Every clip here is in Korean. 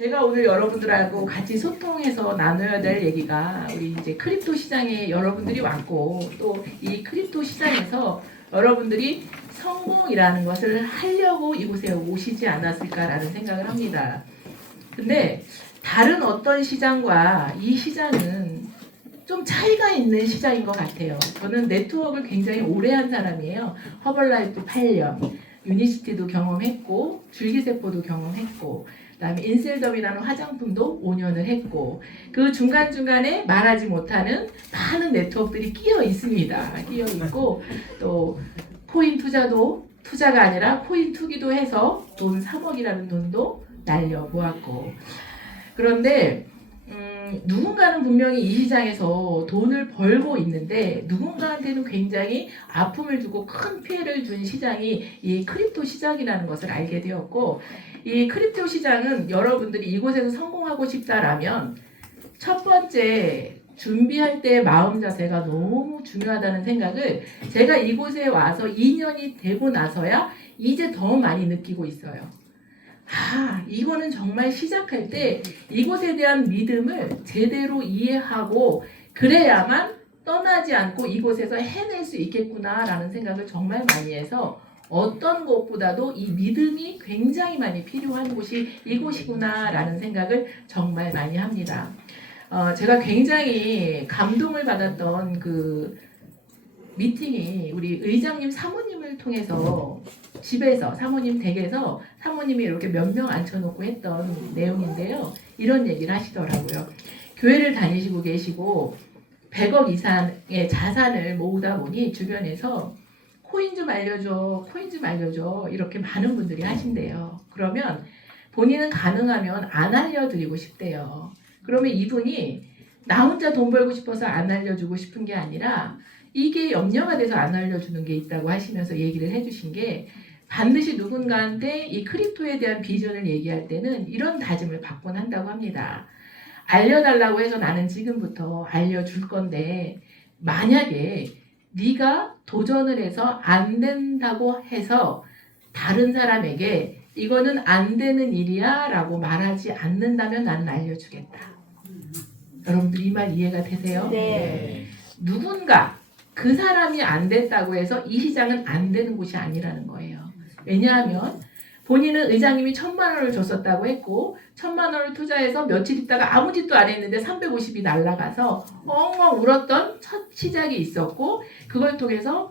제가 오늘 여러분들하고 같이 소통해서 나눠야 될 얘기가 우리 이제 크립토 시장에 여러분들이 왔고 또 이 크립토 시장에서 여러분들이 성공이라는 것을 하려고 이곳에 오시지 않았을까라는 생각을 합니다. 근데 다른 어떤 시장과 이 시장은 좀 차이가 있는 시장인 것 같아요. 저는 네트워크를 굉장히 오래 한 사람이에요. 허벌라이프 8년, 유니시티도 경험했고 줄기세포도 경험했고 그다음에 인셀덤이라는 화장품도 5년을 했고 그 중간중간에 말하지 못하는 많은 네트워크들이 끼어 있습니다. 끼어 있고 또 코인 투자도 투자가 아니라 코인 투기도 해서 돈 3억이라는 돈도 날려보았고 그런데 누군가는 분명히 이 시장에서 돈을 벌고 있는데 누군가한테는 굉장히 아픔을 주고 큰 피해를 준 시장이 이 크립토 시장이라는 것을 알게 되었고 이 크립토 시장은 여러분들이 이곳에서 성공하고 싶다라면 첫 번째 준비할 때의 마음 자세가 너무 중요하다는 생각을 제가 이곳에 와서 2년이 되고 나서야 이제 더 많이 느끼고 있어요. 이거는 정말 시작할 때 이곳에 대한 믿음을 제대로 이해하고 그래야만 떠나지 않고 이곳에서 해낼 수 있겠구나라는 생각을 정말 많이 해서 어떤 것보다도 이 믿음이 굉장히 많이 필요한 곳이 이곳이구나라는 생각을 정말 많이 합니다. 제가 굉장히 감동을 받았던 그 미팅이 우리 의장님 사모님을 통해서 집에서 사모님 댁에서 사모님이 이렇게 몇 명 앉혀놓고 했던 내용인데요. 이런 얘기를 하시더라고요. 교회를 다니시고 계시고 100억 이상의 자산을 모으다 보니 주변에서 코인 좀 알려줘, 코인 좀 알려줘 이렇게 많은 분들이 하신대요. 그러면 본인은 가능하면 안 알려드리고 싶대요. 그러면 이분이 나 혼자 돈 벌고 싶어서 안 알려주고 싶은 게 아니라 이게 염려가 돼서 안 알려주는 게 있다고 하시면서 얘기를 해주신 게 반드시 누군가한테 이 크립토에 대한 비전을 얘기할 때는 이런 다짐을 받곤 한다고 합니다. 알려달라고 해서 나는 지금부터 알려줄 건데 만약에 네가 도전을 해서 안 된다고 해서 다른 사람에게 이거는 안 되는 일이야 라고 말하지 않는다면 나는 알려주겠다. 여러분들 이 말 이해가 되세요? 네. 누군가 그 사람이 안 됐다고 해서 이 시장은 안 되는 곳이 아니라는 거예요. 왜냐하면 본인은 의장님이 1,000만 원을 줬었다고 했고 1,000만 원을 투자해서 며칠 있다가 아무 짓도 안 했는데 350이 날아가서 엉엉 울었던 첫 시작이 있었고 그걸 통해서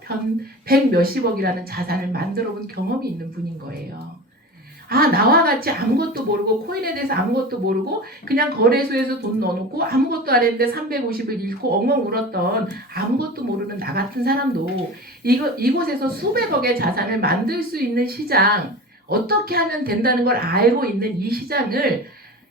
100 몇십억이라는 자산을 만들어 본 경험이 있는 분인 거예요. 나와 같이 아무것도 모르고 코인에 대해서 아무것도 모르고 그냥 거래소에서 돈 넣어놓고 아무것도 안 했는데 350을 잃고 엉엉 울었던 아무것도 모르는 나 같은 사람도 이곳에서 수백억의 자산을 만들 수 있는 시장 어떻게 하면 된다는 걸 알고 있는 이 시장을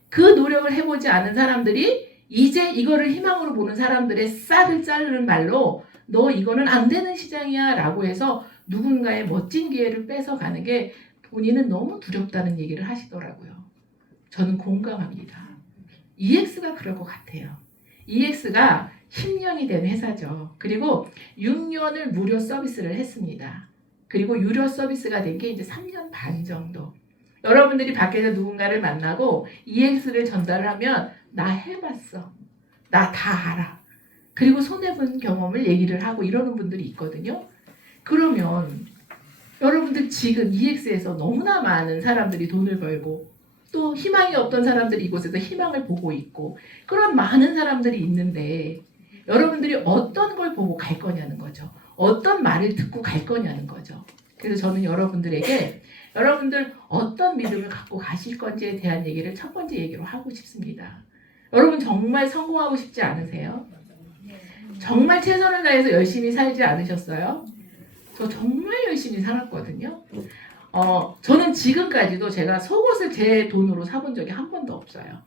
그 노력을 해보지 않은 사람들이 이제 이거를 희망으로 보는 사람들의 싹을 자르는 말로 너 이거는 안 되는 시장이야 라고 해서 누군가의 멋진 기회를 뺏어가는 게 본인은 너무 두렵다는 얘기를 하시더라고요. 저는 공감합니다. EX가 그럴 것 같아요. EX가 10년이 된 회사죠. 그리고 6년을 무료 서비스를 했습니다. 그리고 유료 서비스가 된 게 이제 3년 반 정도. 여러분들이 밖에서 누군가를 만나고 EX를 전달을 하면 나 해봤어. 나 다 알아. 그리고 손해본 경험을 얘기를 하고 이러는 분들이 있거든요. 그러면 여러분들 지금 EX에서 너무나 많은 사람들이 돈을 벌고 또 희망이 없던 사람들이 이곳에서 희망을 보고 있고 그런 많은 사람들이 있는데 여러분들이 어떤 걸 보고 갈 거냐는 거죠. 어떤 말을 듣고 갈 거냐는 거죠. 그래서 저는 여러분들에게 여러분들 어떤 믿음을 갖고 가실 건지에 대한 얘기를 첫 번째 얘기로 하고 싶습니다. 여러분 정말 성공하고 싶지 않으세요? 정말 최선을 다해서 열심히 살지 않으셨어요? 저 정말 열심히 살았거든요. 저는 지금까지도 제가 속옷을 제 돈으로 사본 적이 한 번도 없어요.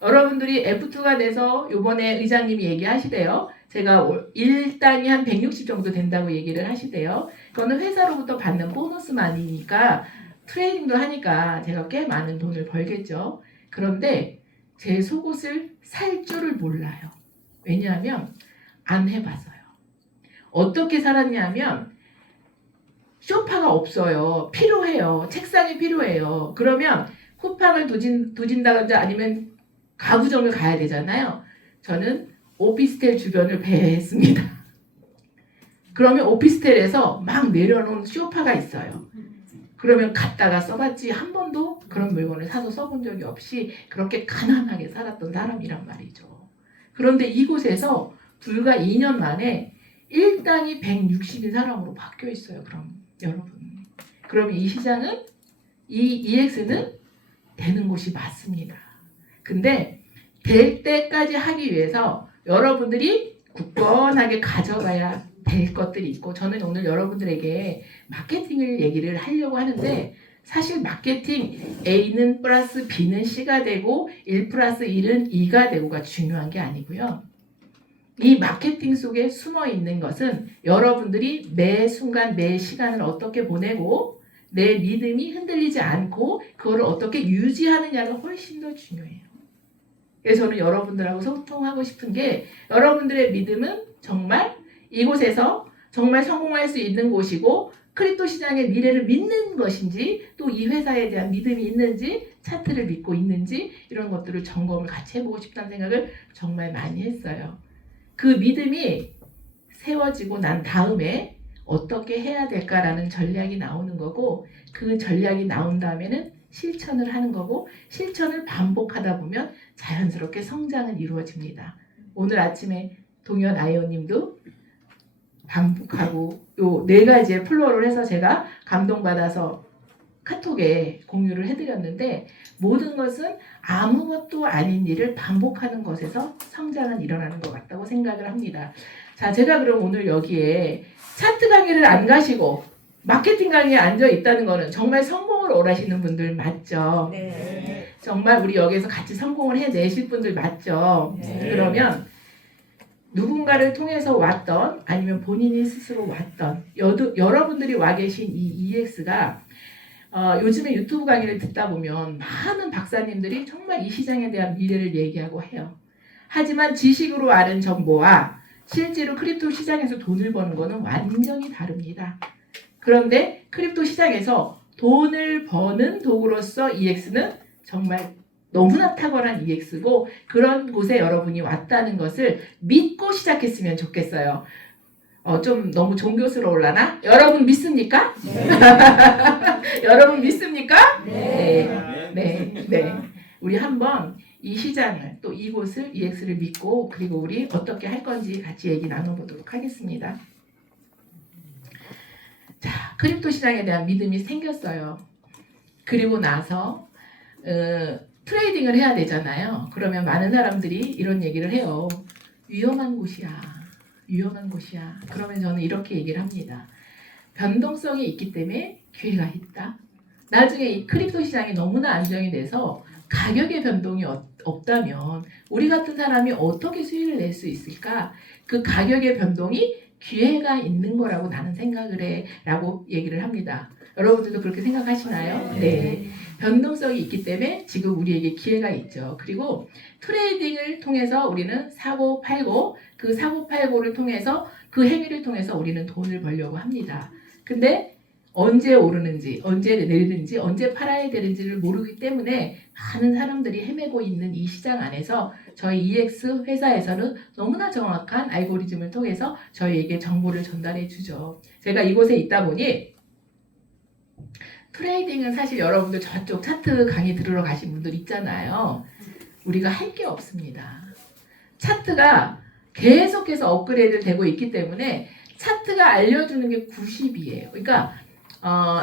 여러분들이 F2가 돼서 요번에 의장님이 얘기하시대요. 제가 일당이 한 160 정도 된다고 얘기를 하시대요. 그거는 회사로부터 받는 보너스만이니까 트레이딩도 하니까 제가 꽤 많은 돈을 벌겠죠. 그런데 제 속옷을 살 줄을 몰라요. 왜냐하면 안 해봐서요. 어떻게 살았냐면 소파가 없어요. 필요해요. 책상이 필요해요. 그러면 쿠팡을 두진다든지 아니면 가구점을 가야 되잖아요. 저는 오피스텔 주변을 배회했습니다. 그러면 오피스텔에서 막 내려놓은 쇼파가 있어요. 그러면 갔다가 써봤지 한 번도 그런 물건을 사서 써본 적이 없이 그렇게 가난하게 살았던 사람이란 말이죠. 그런데 이곳에서 불과 2년 만에 일당이 160인 사람으로 바뀌어 있어요. 그럼 여러분. 그러면 이 시장은 이 EX는 되는 곳이 맞습니다. 근데 될 때까지 하기 위해서 여러분들이 굳건하게 가져가야 될 것들이 있고 저는 오늘 여러분들에게 마케팅을 얘기를 하려고 하는데 사실 마케팅 A는 플러스 B는 C가 되고 1 플러스 1은 2가 되고가 중요한 게 아니고요. 이 마케팅 속에 숨어 있는 것은 여러분들이 매 순간 매 시간을 어떻게 보내고 내 믿음이 흔들리지 않고 그거를 어떻게 유지하느냐가 훨씬 더 중요해요. 그래서 저는 여러분들하고 소통하고 싶은 게 여러분들의 믿음은 정말 이곳에서 정말 성공할 수 있는 곳이고 크립토 시장의 미래를 믿는 것인지 또 이 회사에 대한 믿음이 있는지 차트를 믿고 있는지 이런 것들을 점검을 같이 해보고 싶다는 생각을 정말 많이 했어요. 그 믿음이 세워지고 난 다음에 어떻게 해야 될까라는 전략이 나오는 거고 그 전략이 나온 다음에는 실천을 하는 거고 실천을 반복하다 보면 자연스럽게 성장은 이루어집니다. 오늘 아침에 동현 아이오님도 반복하고 요 4가지의 플로우를 해서 제가 감동받아서 카톡에 공유를 해드렸는데 모든 것은 아무것도 아닌 일을 반복하는 것에서 성장은 일어나는 것 같다고 생각을 합니다. 자, 제가 그럼 오늘 여기에 차트 강의를 안 가시고 마케팅 강의에 앉아 있다는 거는 정말 성공을 원하시는 분들 맞죠? 네. 정말 우리 여기서 같이 성공을 해내실 분들 맞죠? 네. 그러면 누군가를 통해서 왔던 아니면 본인이 스스로 왔던 여러분들이 와 계신 이 EX가 요즘에 유튜브 강의를 듣다 보면 많은 박사님들이 정말 이 시장에 대한 미래를 얘기하고 해요. 하지만 지식으로 아는 정보와 실제로 크립토 시장에서 돈을 버는 거는 완전히 다릅니다. 그런데 크립토 시장에서 돈을 버는 도구로서 EX는 정말 너무나 탁월한 EX고 그런 곳에 여러분이 왔다는 것을 믿고 시작했으면 좋겠어요. 좀 너무 종교스러울라나? 여러분 믿습니까? 네. 여러분 믿습니까? 네. 네. 우리 한번 이 시장을 또 이곳을 EX를 믿고 그리고 우리 어떻게 할 건지 같이 얘기 나눠보도록 하겠습니다. 자, 크립토 시장에 대한 믿음이 생겼어요. 그리고 나서 트레이딩을 해야 되잖아요. 그러면 많은 사람들이 이런 얘기를 해요. 위험한 곳이야. 위험한 곳이야. 그러면 저는 이렇게 얘기를 합니다. 변동성이 있기 때문에 기회가 있다. 나중에 이 크립토 시장이 너무나 안정이 돼서 가격의 변동이 없다면 우리 같은 사람이 어떻게 수익을 낼 수 있을까? 그 가격의 변동이 기회가 있는 거라고 나는 생각을 해 라고 얘기를 합니다. 여러분들도 그렇게 생각하시나요? 네. 변동성이 있기 때문에 지금 우리에게 기회가 있죠. 그리고 트레이딩을 통해서 우리는 사고 팔고 그 사고 팔고를 통해서 그 행위를 통해서 우리는 돈을 벌려고 합니다. 근데 언제 오르는지 언제 내리는지 언제 팔아야 되는지를 모르기 때문에 많은 사람들이 헤매고 있는 이 시장 안에서 저희 EX 회사에서는 너무나 정확한 알고리즘을 통해서 저희에게 정보를 전달해 주죠. 제가 이곳에 있다 보니 트레이딩은 사실 여러분들 저쪽 차트 강의 들으러 가신 분들 있잖아요. 우리가 할 게 없습니다. 차트가 계속해서 업그레이드 되고 있기 때문에 차트가 알려주는 게 90이에요. 그러니까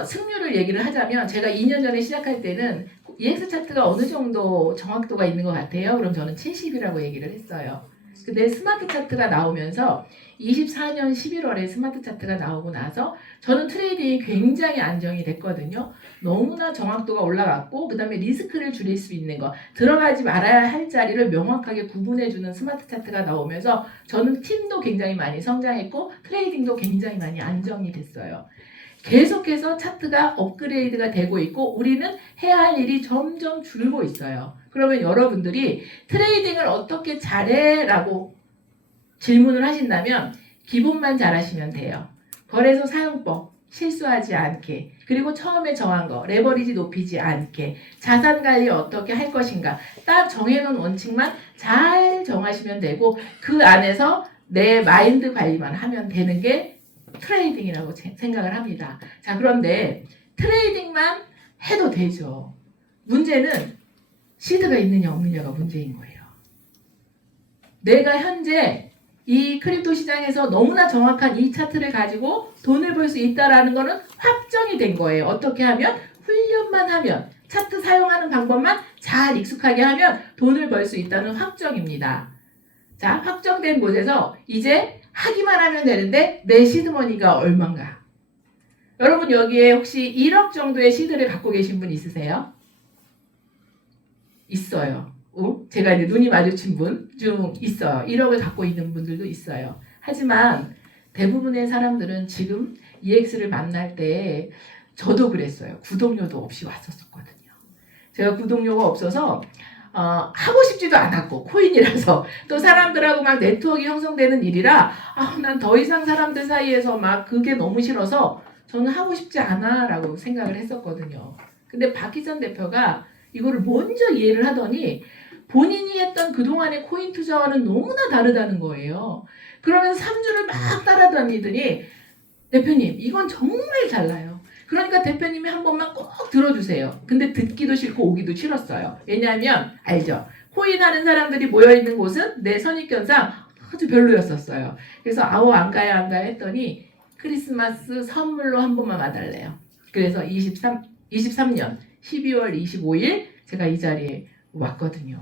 승률을 얘기를 하자면 제가 2년 전에 시작할 때는 EX 차트가 어느 정도 정확도가 있는 것 같아요. 그럼 저는 70이라고 얘기를 했어요. 근데 스마트 차트가 나오면서 24년 11월에 스마트 차트가 나오고 나서 저는 트레이딩이 굉장히 안정이 됐거든요. 너무나 정확도가 올라갔고 그 다음에 리스크를 줄일 수 있는 거 들어가지 말아야 할 자리를 명확하게 구분해주는 스마트 차트가 나오면서 저는 팀도 굉장히 많이 성장했고 트레이딩도 굉장히 많이 안정이 됐어요. 계속해서 차트가 업그레이드가 되고 있고 우리는 해야 할 일이 점점 줄고 있어요. 그러면 여러분들이 트레이딩을 어떻게 잘해? 라고 질문을 하신다면 기본만 잘하시면 돼요. 거래소 사용법, 실수하지 않게, 그리고 처음에 정한 거 레버리지 높이지 않게, 자산 관리 어떻게 할 것인가 딱 정해놓은 원칙만 잘 정하시면 되고, 그 안에서 내 마인드 관리만 하면 되는 게 트레이딩이라고 생각을 합니다. 자, 그런데 트레이딩만 해도 되죠. 문제는 시드가 있느냐 없느냐가 문제인 거예요. 내가 현재 이 크립토 시장에서 너무나 정확한 이 차트를 가지고 돈을 벌 수 있다라는 거는 확정이 된 거예요. 어떻게 하면? 훈련만 하면, 차트 사용하는 방법만 잘 익숙하게 하면 돈을 벌 수 있다는 확정입니다. 자, 확정된 곳에서 이제 하기만 하면 되는데 내 시드머니가 얼마인가? 여러분 여기에 혹시 1억 정도의 시드를 갖고 계신 분 있으세요? 있어요. 제가 이제 눈이 마주친 분 중 있어요. 1억을 갖고 있는 분들도 있어요. 하지만 대부분의 사람들은 지금 EX를 만날 때 저도 그랬어요. 구독료도 없이 왔었거든요. 제가 구독료가 없어서 하고 싶지도 않았고, 코인이라서 또 사람들하고 막 네트워크 형성되는 일이라 난 더 이상 사람들 사이에서 막 그게 너무 싫어서 저는 하고 싶지 않아 라고 생각을 했었거든요. 근데 박희선 대표가 이거를 먼저 이해를 하더니 본인이 했던 그동안의 코인 투자와는 너무나 다르다는 거예요. 그러면 3주를 막 따라다니더니 대표님 이건 정말 달라요. 그러니까 대표님이 한 번만 꼭 들어주세요. 근데 듣기도 싫고 오기도 싫었어요. 왜냐하면 알죠? 코인 하는 사람들이 모여있는 곳은 내 선입견상 아주 별로였었어요. 그래서 안 가요 했더니 크리스마스 선물로 한 번만 와달래요. 그래서 23년 12월 25일 제가 이 자리에 왔거든요.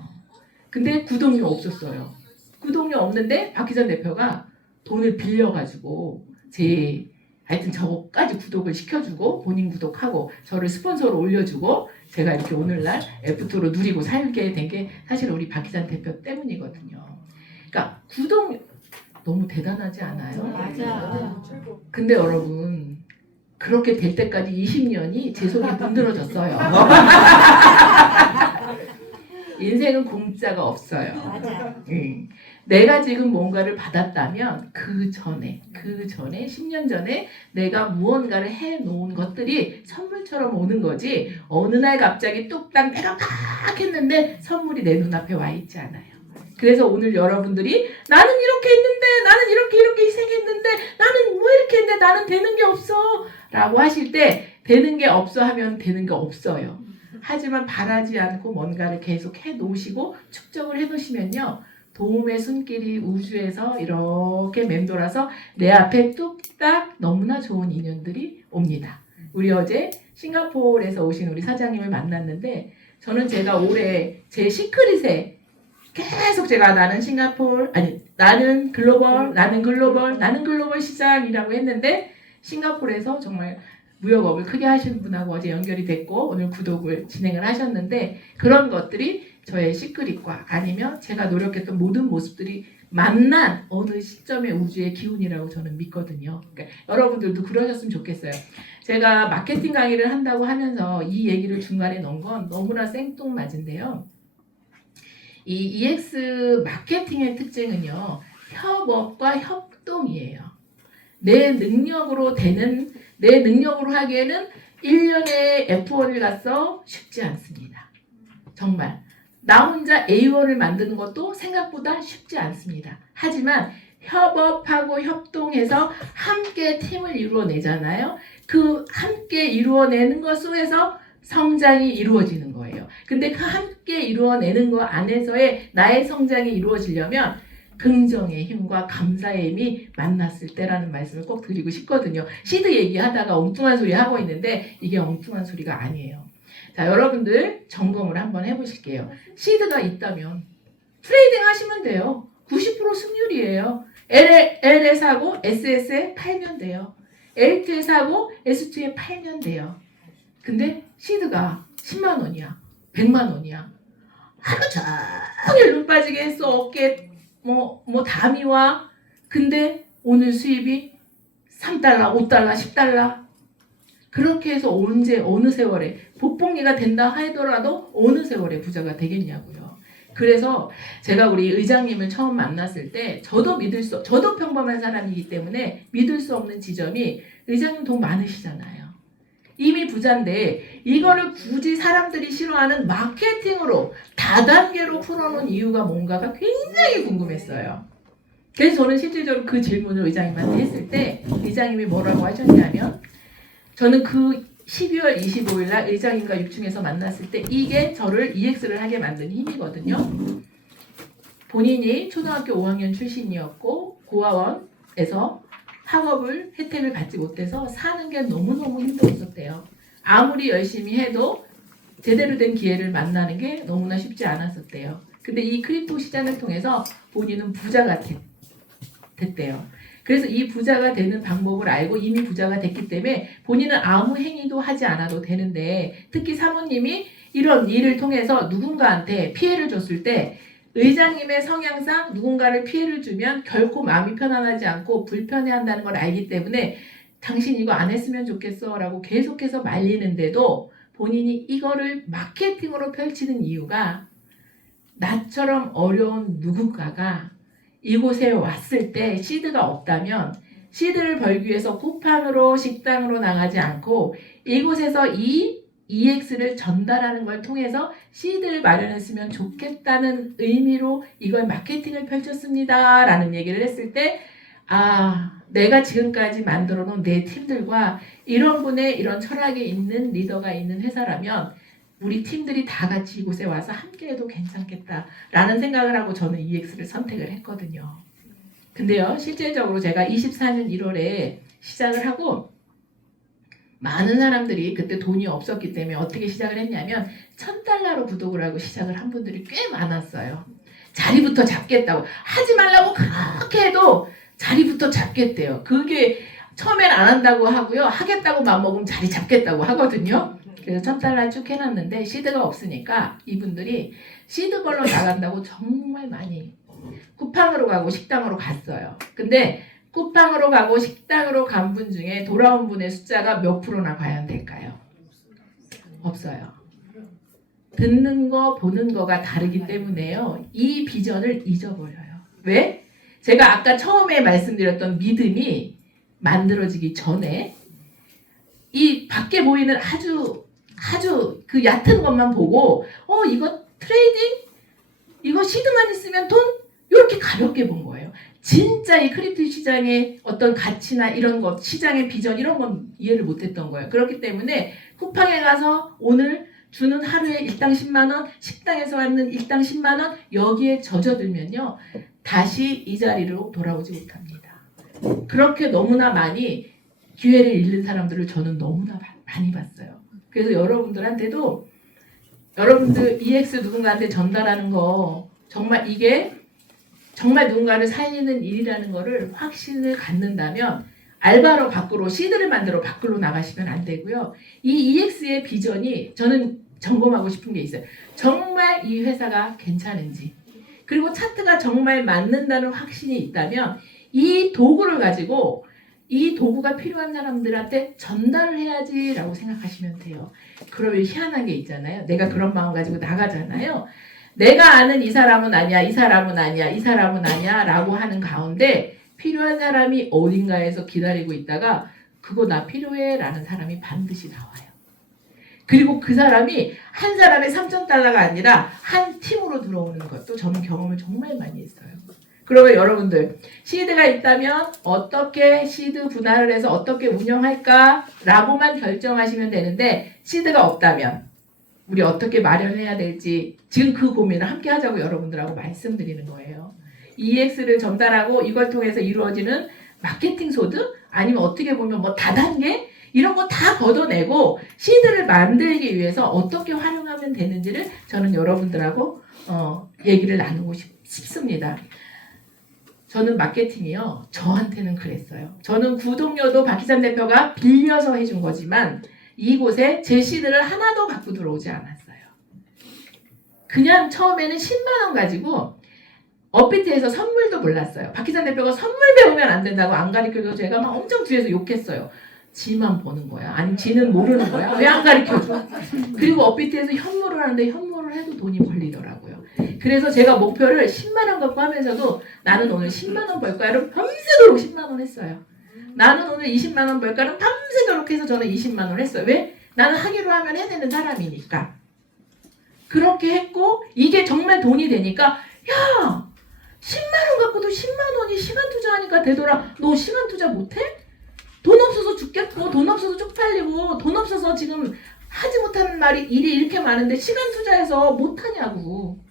근데 구독료 없었어요. 구독료 없는데 박희선 대표가 돈을 빌려가지고 하여튼 저까지 구독을 시켜주고 본인 구독하고 저를 스폰서로 올려주고 제가 이렇게 오늘날 F2로 누리고 살게 된 게 사실 우리 박희선 대표 때문이거든요. 그러니까 구독료 너무 대단하지 않아요? 맞아. 근데 여러분 그렇게 될 때까지 20년이 제 속이 문드러졌어요. 인생은 공짜가 없어요. 맞아. 내가 지금 뭔가를 받았다면 그 전에 10년 전에 내가 무언가를 해놓은 것들이 선물처럼 오는 거지, 어느 날 갑자기 뚝딱 내가 막 했는데 선물이 내 눈앞에 와 있지 않아요. 그래서 오늘 여러분들이 나는 이렇게 했는데, 나는 이렇게 희생했는데, 나는 뭐 이렇게 했는데 나는 되는 게 없어 라고 하실 때, 되는 게 없어 하면 되는 게 없어요. 하지만 바라지 않고 뭔가를 계속 해 놓으시고 축적을 해 놓으시면요, 도움의 손길이 우주에서 이렇게 맴돌아서 내 앞에 뚝딱 너무나 좋은 인연들이 옵니다. 우리 어제 싱가포르에서 오신 우리 사장님을 만났는데, 저는 제가 올해 제 시크릿에 계속 제가 나는 글로벌 시장이라고 했는데, 싱가포르에서 정말 무역업을 크게 하시는 분하고 어제 연결이 됐고 오늘 구독을 진행을 하셨는데, 그런 것들이 저의 시크릿과 아니면 제가 노력했던 모든 모습들이 만난 어느 시점의 우주의 기운이라고 저는 믿거든요. 그러니까 여러분들도 그러셨으면 좋겠어요. 제가 마케팅 강의를 한다고 하면서 이 얘기를 중간에 넣은 건 너무나 생뚱맞은데요. 이 EX 마케팅의 특징은요, 협업과 협동이에요. 내 능력으로 하기에는 1년에 F1을 가서 쉽지 않습니다. 정말. 나 혼자 A1을 만드는 것도 생각보다 쉽지 않습니다. 하지만 협업하고 협동해서 함께 팀을 이루어내잖아요. 그 함께 이루어내는 것 속에서 성장이 이루어지는 거예요. 근데 그 함께 이루어내는 것 안에서의 나의 성장이 이루어지려면 긍정의 힘과 감사의 힘이 만났을 때라는 말씀을 꼭 드리고 싶거든요. 시드 얘기하다가 엉뚱한 소리 하고 있는데 이게 엉뚱한 소리가 아니에요. 자, 여러분들 점검을 한번 해보실게요. 시드가 있다면 트레이딩 하시면 돼요. 90% 승률이에요. L에 사고 SS에 팔면 돼요. L2에 사고 S2에 팔면 돼요. 근데 시드가 10만 원이야. 100만 원이야. 하루 종일 눈 빠지게 했어. 어깨 담이 와. 근데 오늘 수입이 3달러, 5달러, 10달러. 그렇게 해서 언제 어느 세월에 복봉리가 된다 하더라도 어느 세월에 부자가 되겠냐고요. 그래서 제가 우리 의장님을 처음 만났을 때 저도 평범한 사람이기 때문에 믿을 수 없는 지점이 의장님 돈 많으시잖아요. 이미 부자인데 이거를 굳이 사람들이 싫어하는 마케팅으로 다단계로 풀어놓은 이유가 뭔가가 굉장히 궁금했어요. 그래서 저는 실질적으로 그 질문을 의장님한테 했을 때 의장님이 뭐라고 하셨냐면 저는 그 12월 25일 날 의장님과 6층에서 만났을 때 이게 저를 EX를 하게 만든 힘이거든요. 본인이 초등학교 5학년 출신이었고 고아원에서 학업을 혜택을 받지 못해서 사는 게 너무너무 힘들었었대요. 아무리 열심히 해도 제대로 된 기회를 만나는 게 너무나 쉽지 않았었대요. 근데 이 크립토 시장을 통해서 본인은 부자가 됐대요. 그래서 이 부자가 되는 방법을 알고 이미 부자가 됐기 때문에 본인은 아무 행위도 하지 않아도 되는데 특히 사모님이 이런 일을 통해서 누군가한테 피해를 줬을 때 의장님의 성향상 누군가를 피해를 주면 결코 마음이 편안하지 않고 불편해한다는 걸 알기 때문에 당신 이거 안 했으면 좋겠어 라고 계속해서 말리는데도 본인이 이거를 마케팅으로 펼치는 이유가 나처럼 어려운 누군가가 이곳에 왔을 때 시드가 없다면 시드를 벌기 위해서 쿠팡으로 식당으로 나가지 않고 이곳에서 이 EX를 전달하는 걸 통해서 시드를 마련했으면 좋겠다는 의미로 이걸 마케팅을 펼쳤습니다 라는 얘기를 했을 때 내가 지금까지 만들어 놓은 내 팀들과 이런 분의 이런 철학이 있는 리더가 있는 회사라면 우리 팀들이 다 같이 이곳에 와서 함께해도 괜찮겠다라는 생각을 하고 저는 EX를 선택을 했거든요. 근데요, 실질적으로 제가 24년 1월에 시작을 하고 많은 사람들이 그때 돈이 없었기 때문에 어떻게 시작을 했냐면 $1,000로 구독을 하고 시작을 한 분들이 꽤 많았어요. 자리부터 잡겠다고 하지 말라고 그렇게 해도 자리부터 잡겠대요. 그게 처음엔 안 한다고 하고요. 하겠다고 맘먹으면 자리 잡겠다고 하거든요. 그래서 $1,000 쭉 해놨는데 시드가 없으니까 이분들이 시드 걸로 나간다고 정말 많이 쿠팡으로 가고 식당으로 갔어요. 근데 쿠팡으로 가고 식당으로 간 분 중에 돌아온 분의 숫자가 몇 프로나 과연 될까요? 없어요. 듣는 거 보는 거가 다르기 때문에요. 이 비전을 잊어버려요. 왜? 제가 아까 처음에 말씀드렸던 믿음이 만들어지기 전에 이 밖에 보이는 아주 그 얕은 것만 보고 이거 트레이딩? 이거 시드만 있으면 돈? 이렇게 가볍게 본 거예요. 진짜 이 크립토 시장의 어떤 가치나 이런 것, 시장의 비전 이런 건 이해를 못했던 거예요. 그렇기 때문에 쿠팡에 가서 오늘 주는 하루에 일당 10만 원, 식당에서 받는 일당 10만 원 여기에 젖어들면요. 다시 이 자리로 돌아오지 못합니다. 그렇게 너무나 많이 기회를 잃는 사람들을 저는 너무나 많이 봤어요. 그래서 여러분들한테도 여러분들 EX 누군가한테 전달하는 거 정말 이게 정말 누군가를 살리는 일이라는 거를 확신을 갖는다면 알바로 밖으로 시드를 만들어 밖으로 나가시면 안 되고요. 이 EX의 비전이 저는 점검하고 싶은 게 있어요. 정말 이 회사가 괜찮은지 그리고 차트가 정말 맞는다는 확신이 있다면 이 도구를 가지고 이 도구가 필요한 사람들한테 전달을 해야지라고 생각하시면 돼요. 그러면 희한한 게 있잖아요. 내가 그런 마음 가지고 나가잖아요. 내가 아는 이 사람은 아니야, 이 사람은 아니야, 이 사람은 아니야 라고 하는 가운데 필요한 사람이 어딘가에서 기다리고 있다가 그거 나 필요해 라는 사람이 반드시 나와요. 그리고 그 사람이 한 사람의 $3,000가 아니라 한 팀으로 들어오는 것도 저는 경험을 정말 많이 했어요. 그러면 여러분들 시드가 있다면 어떻게 시드 분할을 해서 어떻게 운영할까 라고만 결정하시면 되는데 시드가 없다면 우리 어떻게 마련해야 될지 지금 그 고민을 함께 하자고 여러분들하고 말씀드리는 거예요. EX를 전달하고 이걸 통해서 이루어지는 마케팅 소득 아니면 어떻게 보면 뭐 다단계 이런 거 다 걷어내고 시드를 만들기 위해서 어떻게 활용하면 되는지를 저는 여러분들하고 얘기를 나누고 싶습니다. 저는 마케팅이요. 저한테는 그랬어요. 저는 구독료도 박희선 대표가 빌려서 해준 거지만 이곳에 제 시드를 하나도 갖고 들어오지 않았어요. 그냥 처음에는 10만 원 가지고 업비트에서 선물도 몰랐어요. 박희선 대표가 선물 배우면 안 된다고 안 가르쳐줘서 제가 막 엄청 뒤에서 욕했어요. 지만 보는 거야. 아니 지는 모르는 거야. 왜 안 가르쳐줘? 그리고 업비트에서 현물을 하는데 현물을 해도 돈이 벌리더라고요. 그래서 제가 목표를 10만 원 갖고 하면서도 나는 오늘 10만 원 벌 거야를 밤새도록 10만 원 했어요. 나는 오늘 20만 원 벌 거야를 밤새도록 해서 저는 20만 원 했어요. 왜? 나는 하기로 하면 해내는 사람이니까. 그렇게 했고 이게 정말 돈이 되니까 야 10만 원 갖고도 10만 원이 시간 투자하니까 되더라. 너 시간 투자 못해? 돈 없어서 죽겠고 돈 없어서 쪽팔리고 돈 없어서 지금 하지 못하는 일이 이렇게 많은데 시간 투자해서 못하냐고.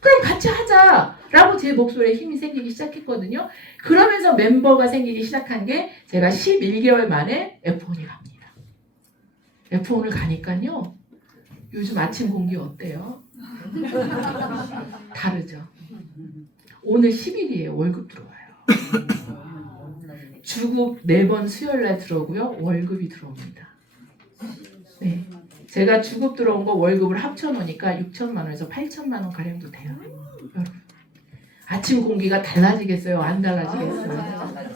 그럼 같이 하자라고 제 목소리에 힘이 생기기 시작했거든요. 그러면서 멤버가 생기기 시작한 게 제가 11개월 만에 F1이 갑니다. F1을 가니까요. 요즘 아침 공기 어때요? 다르죠. 오늘 10일이에요. 월급 들어와요. 주급 4번 수요일날 들어오고요. 월급이 들어옵니다. 네. 제가 주급 들어온 거 월급을 합쳐놓으니까 6천만 원에서 8천만 원 가량도 돼요. 여러분. 아침 공기가 달라지겠어요? 안 달라지겠어요?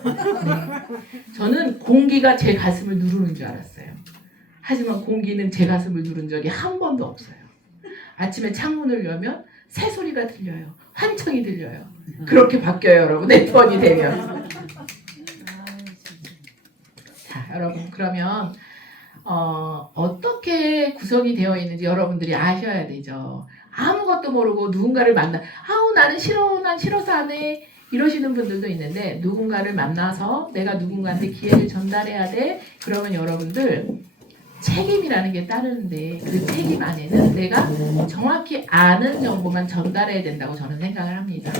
네. 저는 공기가 제 가슴을 누르는 줄 알았어요. 하지만 공기는 제 가슴을 누른 적이 한 번도 없어요. 아침에 창문을 열면 새소리가 들려요. 환청이 들려요. 그렇게 바뀌어요, 여러분. F1이 되면. 자, 여러분 그러면 어떻게 구성이 되어 있는지 여러분들이 아셔야 되죠. 아무것도 모르고 누군가를 만나 아우 나는 싫어 난 싫어서 안 해 이러시는 분들도 있는데 누군가를 만나서 내가 누군가한테 기회를 전달해야 돼. 그러면 여러분들 책임이라는 게 따르는데 그 책임 안에는 내가 정확히 아는 정보만 전달해야 된다고 저는 생각을 합니다.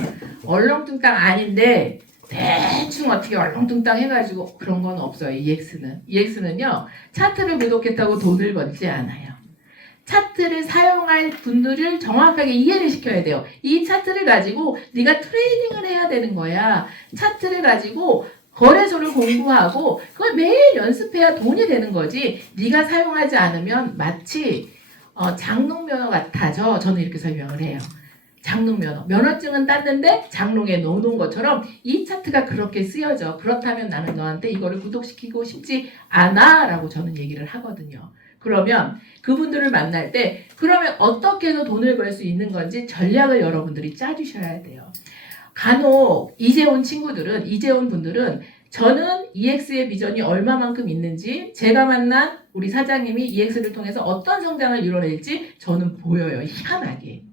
얼렁뚱땅 아닌데 대충 어떻게 얼렁뚱땅 해가지고 그런 건 없어요. EX는요 차트를 구독했다고 돈을 벌지 않아요. 차트를 사용할 분들을 정확하게 이해를 시켜야 돼요. 이 차트를 가지고 네가 트레이딩을 해야 되는 거야. 차트를 가지고 거래소를 공부하고 그걸 매일 연습해야 돈이 되는 거지. 네가 사용하지 않으면 마치 장롱면허 같아져. 저는 이렇게 설명을 해요. 장롱면허. 면허증은 땄는데 장롱에 넣어놓은 것처럼 이 차트가 그렇게 쓰여져. 그렇다면 나는 너한테 이거를 구독시키고 싶지 않아 라고 저는 얘기를 하거든요. 그러면 그분들을 만날 때 그러면 어떻게 해서 돈을 벌 수 있는 건지 전략을 여러분들이 짜주셔야 돼요. 간혹 이제 온 분들은 저는 EX의 비전이 얼마만큼 있는지 곳에가 만난 우리 사장님이 EX를 통해서 어떤 성장을 이뤄낼지 저는 보여요. 희한하게.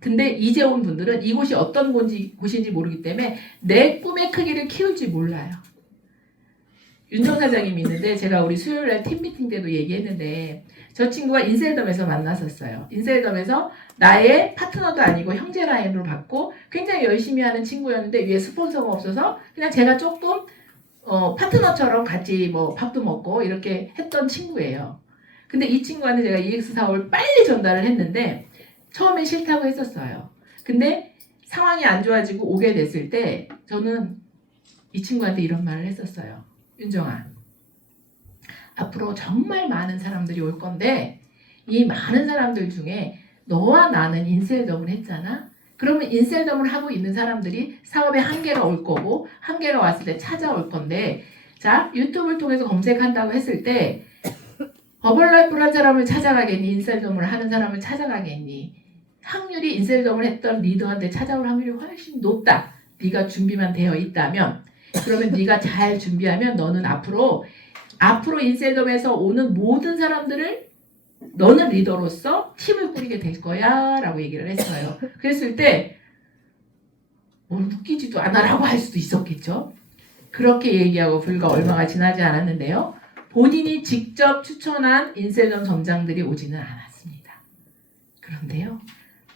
근데 이제 온 분들은 이곳이 어떤 곳인지 모르기 때문에 내 꿈의 크기를 키울지 몰라요. 윤정 사장님이 있는데 제가 우리 수요일날 팀미팅 때도 얘기했는데 저 친구가 인셀덤에서 만났었어요. 인셀덤에서 나의 파트너도 아니고 형제 라인으로 받고 굉장히 열심히 하는 친구였는데 위에 스폰서가 없어서 그냥 제가 조금 파트너처럼 같이 뭐 밥도 먹고 이렇게 했던 친구예요. 근데 이 친구한테 제가 EX 사업을 빨리 전달을 했는데 처음엔 싫다고 했었어요. 근데 상황이 안 좋아지고 오게 됐을 때 저는 이 친구한테 이런 말을 했었어요. 윤정아, 앞으로 정말 많은 사람들이 올 건데 이 많은 사람들 중에 너와 나는 인셀덤을 했잖아. 그러면 인셀덤을 하고 있는 사람들이 사업에 한계가 올 거고 한계가 왔을 때 찾아올 건데 자 유튜브를 통해서 검색한다고 했을 때 버벌라이프란 사람을 찾아가겠니? 인셀덤을 하는 사람을 찾아가겠니? 확률이 인셀덤을 했던 리더한테 찾아올 확률이 훨씬 높다. 네가 준비만 되어 있다면 그러면 네가 잘 준비하면 너는 앞으로 인셀덤에서 오는 모든 사람들을 너는 리더로서 팀을 꾸리게 될 거야 라고 얘기를 했어요. 그랬을 때 웃기지도 않아라고 할 수도 있었겠죠. 그렇게 얘기하고 불과 얼마가 지나지 않았는데요. 본인이 직접 추천한 인셀덤 점장들이 오지는 않았습니다. 그런데요.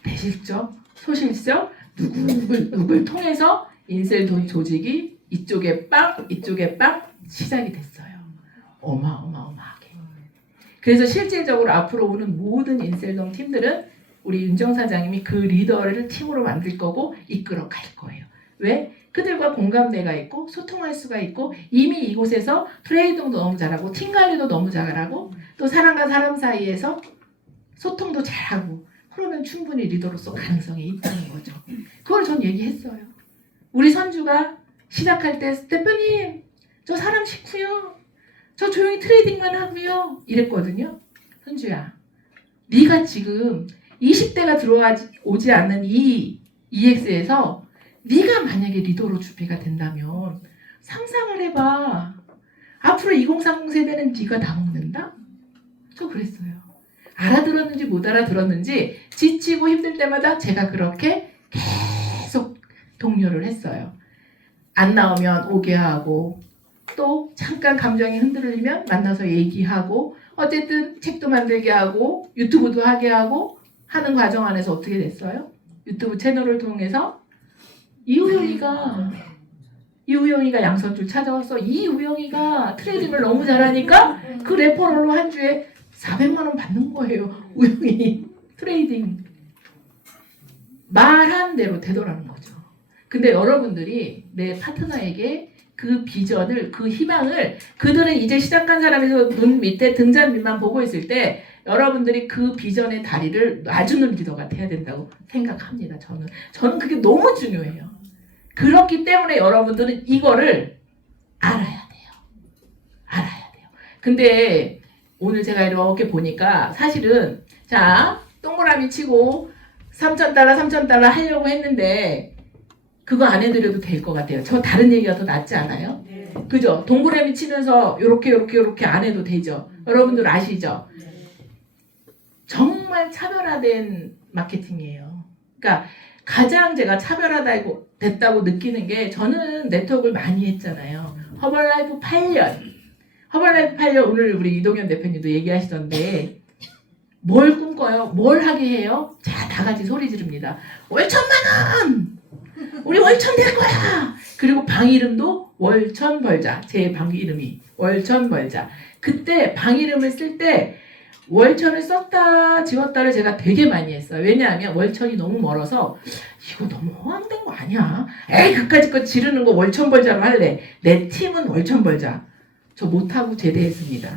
대실적, 소실적, 누굴 통해서 인셀덤 조직이 이쪽에 빵 시작이 됐어요. 어마어마하게. 그래서 실질적으로 앞으로 오는 모든 인셀덤 팀들은 우리 윤정 사장님이 그 리더를 팀으로 만들 거고 이끌어 갈 거예요. 왜? 그들과 공감대가 있고 소통할 수가 있고 이미 이곳에서 트레이딩도 너무 잘하고 팀 관리도 너무 잘하고 또 사람과 사람 사이에서 소통도 잘하고 그러면 충분히 리더로서 가능성이 있다는 거죠. 그걸 전 얘기했어요. 우리 선주가 시작할 때 대표님 저 사람 싫고요. 저 조용히 트레이딩만 하고요. 이랬거든요. 선주야 네가 지금 20대가 들어오지 않는 이 EX에서 네가 만약에 리더로 준비가 된다면 상상을 해봐. 앞으로 2030 세대는 네가 다 먹는다? 저 그랬어요. 알아들었는지 못 알아들었는지 지치고 힘들 때마다 제가 그렇게 계속 독려를 했어요. 안 나오면 오게 하고 또 잠깐 감정이 흔들리면 만나서 얘기하고 어쨌든 책도 만들게 하고 유튜브도 하게 하고 하는 과정 안에서 어떻게 됐어요? 유튜브 채널을 통해서 이우영이가 양선줄 찾아와서 이우영이가 트레이딩을 너무 잘하니까 그 레퍼럴로 한 주에 400만 원 받는 거예요. 우영이 트레이딩 말한 대로 되더라는 거죠. 근데 여러분들이 내 파트너에게 그 비전을, 그 희망을, 그들은 이제 시작한 사람에서 눈 밑에 등잔 밑만 보고 있을 때 여러분들이 그 비전의 다리를 놔주는 리더가 돼야 된다고 생각합니다. 저는 그게 너무 중요해요. 그렇기 때문에 여러분들은 이거를 알아야 돼요. 알아야 돼요. 근데 오늘 제가 이렇게 보니까 사실은 자 동그라미 치고 3,000달러 하려고 했는데 그거 안 해드려도 될 것 같아요. 저 다른 얘기가 더 낫지 않아요? 네. 그죠? 동그라미 치면서 요렇게 안 해도 되죠. 여러분들 아시죠? 정말 차별화된 마케팅이에요. 그러니까 가장 제가 차별화되고 됐다고 느끼는 게 저는 네트워크를 많이 했잖아요. 허벌라이프 8년 오늘 우리 이동현 대표님도 얘기하시던데 뭘 꿈꿔요? 뭘 하게 해요? 자, 다 같이 소리 지릅니다. 월천만 원! 우리 월천 될 거야! 그리고 방 이름도 월천 벌자. 제 방 이름이 월천 벌자. 그때 방 이름을 쓸 때 월천을 썼다 지웠다를 제가 되게 많이 했어요. 왜냐하면 월천이 너무 멀어서 이거 너무 허황된 거 아니야? 에이 그까짓 거 지르는 거 월천 벌자로 할래. 내 팀은 월천 벌자. 저 못하고 제대했습니다.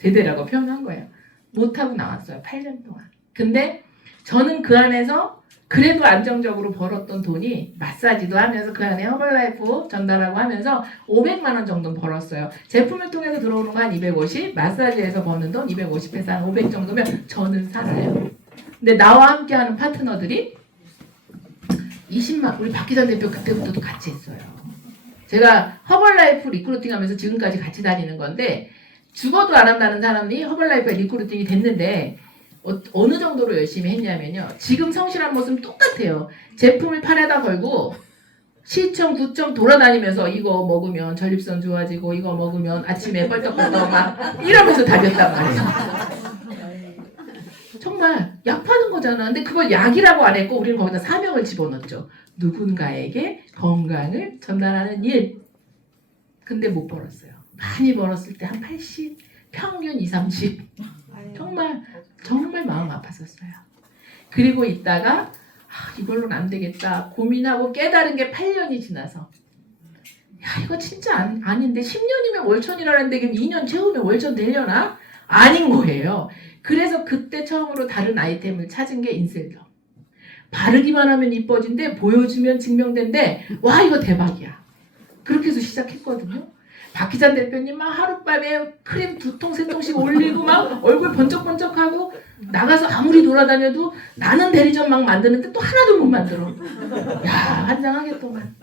제대라고 표현한 거예요. 못하고 나왔어요. 8년 동안. 근데 저는 그 안에서 그래도 안정적으로 벌었던 돈이 마사지도 하면서 그 안에 허벌라이프 전달하고 하면서 500만 원 정도 벌었어요. 제품을 통해서 들어오는 거 한 250, 마사지에서 버는 돈 250에서 한 500 정도면 저는 살아요. 근데 나와 함께하는 파트너들이 20만, 우리 박 기자 대표 그때부터도 같이 했어요. 제가 허벌라이프 리크루팅 하면서 지금까지 같이 다니는 건데 죽어도 안 한다는 사람이 허벌라이프에 리크루팅이 됐는데 어느 정도로 열심히 했냐면요. 지금 성실한 모습은 똑같아요. 제품을 팔에다 걸고 시청, 구청 돌아다니면서 이거 먹으면 전립선 좋아지고 이거 먹으면 아침에 뻘떡뻘떡 막 이러면서 다녔단 말이에요. 정말 약 파는 거잖아. 근데 그걸 약이라고 안 했고 우리는 거기다 사명을 집어넣었죠. 누군가에게 건강을 전달하는 일. 근데 못 벌었어요. 많이 벌었을 때 한 80, 평균 2, 30. 정말 마음 아팠었어요. 그리고 있다가 이걸로는 안 되겠다 고민하고 깨달은 게 8년이 지나서 야 이거 진짜 아닌데 10년이면 월천이라는데 그럼 2년 채우면 월천 되려나? 아닌 거예요. 그래서 그때 처음으로 다른 아이템을 찾은 게 인셀덤. 바르기만 하면 이뻐진대, 보여주면 증명된대. 와 이거 대박이야. 그렇게 해서 시작했거든요. 박 기자 대표님 막 하룻밤에 크림 2통, 3통씩 올리고 막 얼굴 번쩍번쩍하고 나가서 아무리 돌아다녀도 나는 대리점 막 만드는데 또 하나도 못 만들어. 야 환장하겠더만.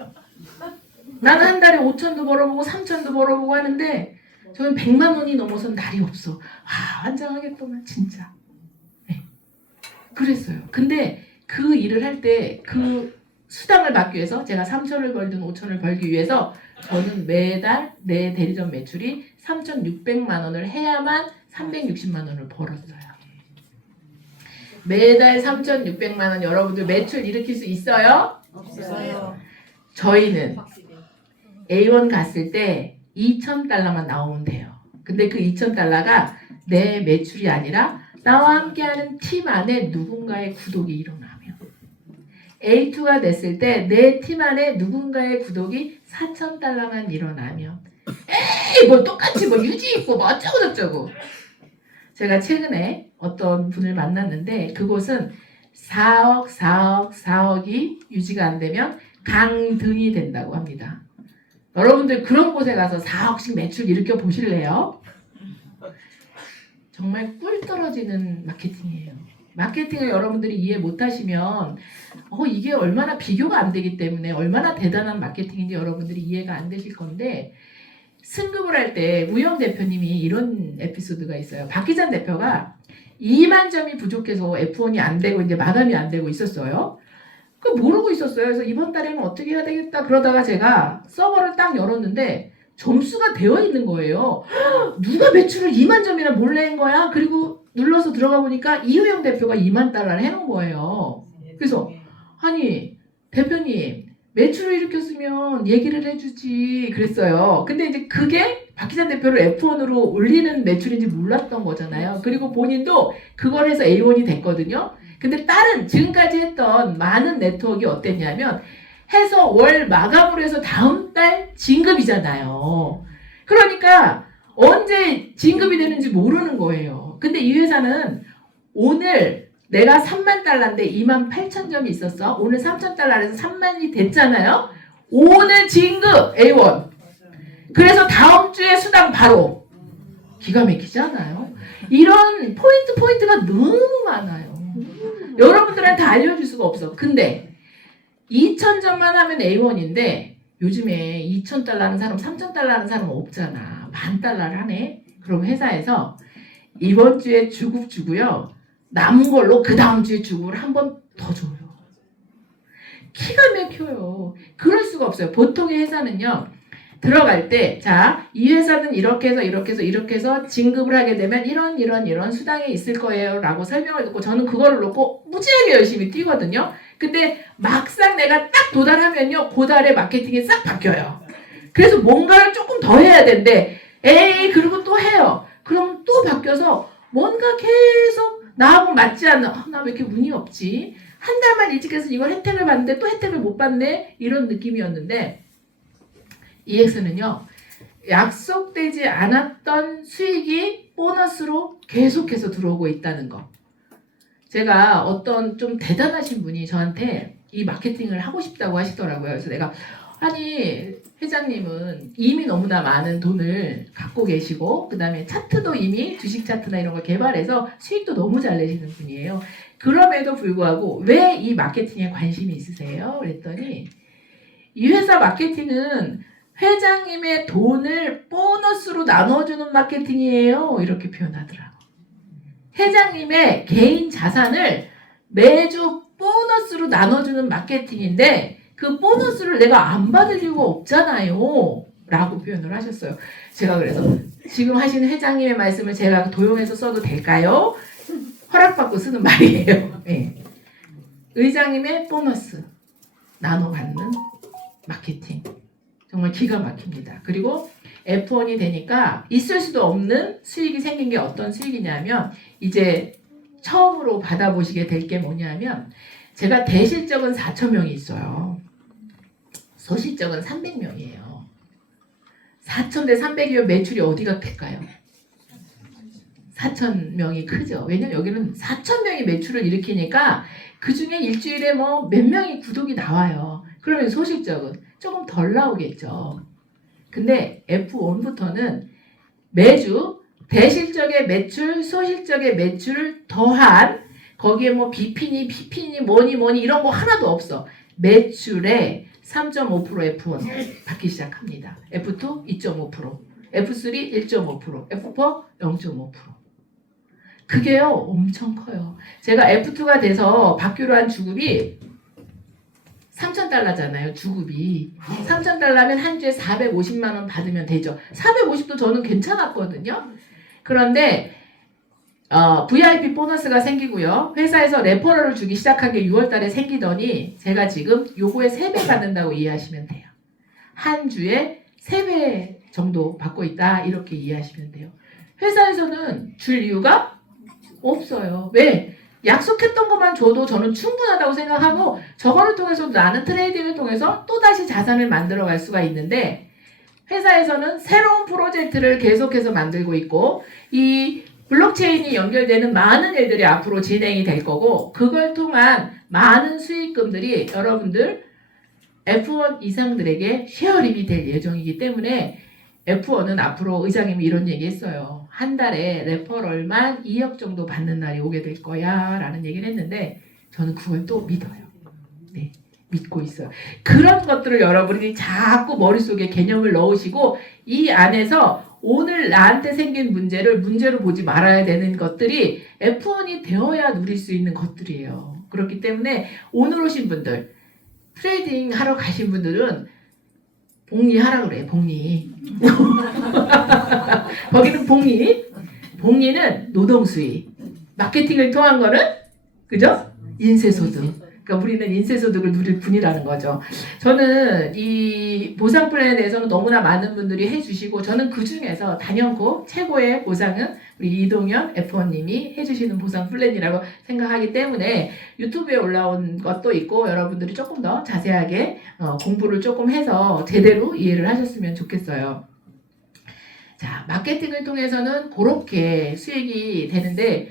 나는 한 달에 5천도 벌어보고 3천도 벌어보고 하는데 저는 100만 원이 넘어선 날이 없어. 와 환장하겠더만 진짜. 네. 그랬어요. 근데 그 일을 할 때 그 수당을 받기 위해서 제가 3천을 벌든 5천을 벌기 위해서 저는 매달 내 대리점 매출이 3,600만 원을 해야만 360만 원을 벌었어요. 매달 3,600만 원 여러분들 매출 일으킬 수 있어요? 없어요. 저희는 A1 갔을 때 2,000달러만 나오면 돼요. 근데 그 2,000달러가 내 매출이 아니라 나와 함께하는 팀 안에 누군가의 구독이 일어나면 A2가 됐을 때 내 팀 안에 누군가의 구독이 4,000달러만 일어나면 에이 뭐 똑같이 뭐 유지 있고 뭐 어쩌고 저쩌고. 제가 최근에 어떤 분을 만났는데 그곳은 4억이 유지가 안 되면 강등이 된다고 합니다. 여러분들 그런 곳에 가서 4억씩 매출 일으켜 보실래요? 정말 꿀 떨어지는 마케팅이에요. 마케팅을 여러분들이 이해 못하시면 이게 얼마나 비교가 안 되기 때문에 얼마나 대단한 마케팅인지 여러분들이 이해가 안 되실 건데, 승급을 할 때 우영 대표님이 이런 에피소드가 있어요. 박기찬 대표가 2만 점이 부족해서 F1이 안 되고 이제 마감이 안 되고 있었어요. 그 모르고 있었어요. 그래서 이번 달에는 어떻게 해야 되겠다 그러다가 제가 서버를 딱 열었는데 점수가 되어 있는 거예요. 누가 매출을 2만 점이나 몰래 한 거야? 그리고 눌러서 들어가 보니까 이우영 대표가 2만 달러를 해놓은 거예요. 그래서 아니 대표님 매출을 일으켰으면 얘기를 해주지 그랬어요. 근데 이제 그게 박기찬 대표를 F1으로 올리는 매출인지 몰랐던 거잖아요. 그리고 본인도 그걸 해서 A1이 됐거든요. 근데 다른 지금까지 했던 많은 네트워크가 어땠냐면 해서 월 마감으로 해서 다음 달 진급이잖아요. 그러니까 언제 진급이 되는지 모르는 거예요. 근데 이 회사는 오늘 내가 3만 달러인데 2만 8천 점이 있었어. 오늘 3천 달러에서 3만이 됐잖아요. 오늘 진급 A1. 그래서 다음 주에 수당 바로. 기가 막히지 않아요? 이런 포인트가 너무 많아요. 여러분들한테 알려줄 수가 없어. 근데 2,000점만 하면 A1인데 요즘에 2,000달러 하는 사람, 3,000달러 하는 사람 없잖아. 10,000달러를 하네. 그럼 회사에서 이번 주에 주급 주고요. 남은 걸로 그 다음 주에 주급을 한 번 더 줘요. 기가 막혀요. 그럴 수가 없어요. 보통의 회사는요. 들어갈 때, 자, 이 회사는 이렇게 해서 진급을 하게 되면 이런 수당이 있을 거예요. 라고 설명을 듣고 저는 그거를 놓고 무지하게 열심히 뛰거든요. 근데 막상 내가 딱 도달하면요. 그달의 마케팅이 싹 바뀌어요. 그래서 뭔가를 조금 더 해야 되는데, 그리고 또 해요. 그럼 또 바뀌어서 뭔가 계속 나하고 맞지 않는, 나 왜 이렇게 운이 없지? 한 달만 일찍 해서 이걸 혜택을 받는데 또 혜택을 못 받네? 이런 느낌이었는데, EX는요, 약속되지 않았던 수익이 보너스로 계속해서 들어오고 있다는 거. 제가 어떤 좀 대단하신 분이 저한테 이 마케팅을 하고 싶다고 하시더라고요. 그래서 내가, 아니, 회장님은 이미 너무나 많은 돈을 갖고 계시고, 그 다음에 차트도 이미 주식 차트나 이런 걸 개발해서 수익도 너무 잘 내시는 분이에요. 그럼에도 불구하고 왜 이 마케팅에 관심이 있으세요? 그랬더니, 이 회사 마케팅은 회장님의 돈을 보너스로 나눠주는 마케팅이에요. 이렇게 표현하더라고. 회장님의 개인 자산을 매주 보너스로 나눠주는 마케팅인데 그 보너스를 내가 안 받을 이유가 없잖아요. 라고 표현을 하셨어요. 제가 그래서 지금 하시는 회장님의 말씀을 제가 도용해서 써도 될까요? 허락받고 쓰는 말이에요. 네. 의장님의 보너스 나눠 받는 마케팅. 정말 기가 막힙니다. 그리고 F1이 되니까 있을 수도 없는 수익이 생긴 게 어떤 수익이냐면 이제 처음으로 받아보시게 될 게 뭐냐면 제가 대실적은 4,000명이 있어요. 소실적은 300명이에요. 4,000대 300이면 매출이 어디가 클까요? 4,000명이 크죠. 왜냐면 여기는 4,000명이 매출을 일으키니까 그 중에 일주일에 뭐 몇 명이 구독이 나와요. 그러면 소실적은 조금 덜 나오겠죠. 근데 F1부터는 매주 대실적의 매출, 소실적의 매출 더한 거기에 뭐 BP니, PP니, 뭐니 이런 거 하나도 없어. 매출에 3.5% F1 받기 시작합니다. F2 2.5%, F3 1.5%, F4 0.5%. 그게요 엄청 커요. 제가 F2가 돼서 받기로 한 주급이 3,000달러잖아요. 주급이 3,000달러면 한 주에 450만 원 받으면 되죠. 450도 저는 괜찮았거든요. 그런데 VIP 보너스가 생기고요. 회사에서 레퍼럴을 주기 시작한 게 6월 달에 생기더니 제가 지금 요거에 3배 받는다고 이해하시면 돼요. 한 주에 3배 정도 받고 있다. 이렇게 이해하시면 돼요. 회사에서는 줄 이유가 없어요. 왜? 약속했던 것만 줘도 저는 충분하다고 생각하고 저거를 통해서 나는 트레이딩을 통해서 또다시 자산을 만들어 갈 수가 있는데 회사에서는 새로운 프로젝트를 계속해서 만들고 있고 이 블록체인이 연결되는 많은 일들이 앞으로 진행이 될 거고 그걸 통한 많은 수익금들이 여러분들 F1 이상들에게 쉐어링이 될 예정이기 때문에 F1은 앞으로 의장님이 이런 얘기 했어요. 한 달에 레퍼럴만 2억 정도 받는 날이 오게 될 거야 라는 얘기를 했는데 저는 그걸 또 믿어요. 네, 믿고 있어요. 그런 것들을 여러분이 자꾸 머릿속에 개념을 넣으시고 이 안에서 오늘 나한테 생긴 문제를 문제로 보지 말아야 되는 것들이 F1이 되어야 누릴 수 있는 것들이에요. 그렇기 때문에 오늘 오신 분들, 트레이딩 하러 가신 분들은 복리 하라 그래, 복리. 거기는 복리. 복리는 노동수익. 마케팅을 통한 거는, 그죠? 인세소득. 그러니까 우리는 인세소득을 누릴 뿐이라는 거죠. 저는 이 보상 플랜에 대해서는 너무나 많은 분들이 해주시고, 저는 그 중에서 단연코 최고의 보상은 우리 이동현 F1님이 해주시는 보상 플랜이라고 생각하기 때문에 유튜브에 올라온 것도 있고 여러분들이 조금 더 자세하게 공부를 조금 해서 제대로 이해를 하셨으면 좋겠어요. 자, 마케팅을 통해서는 그렇게 수익이 되는데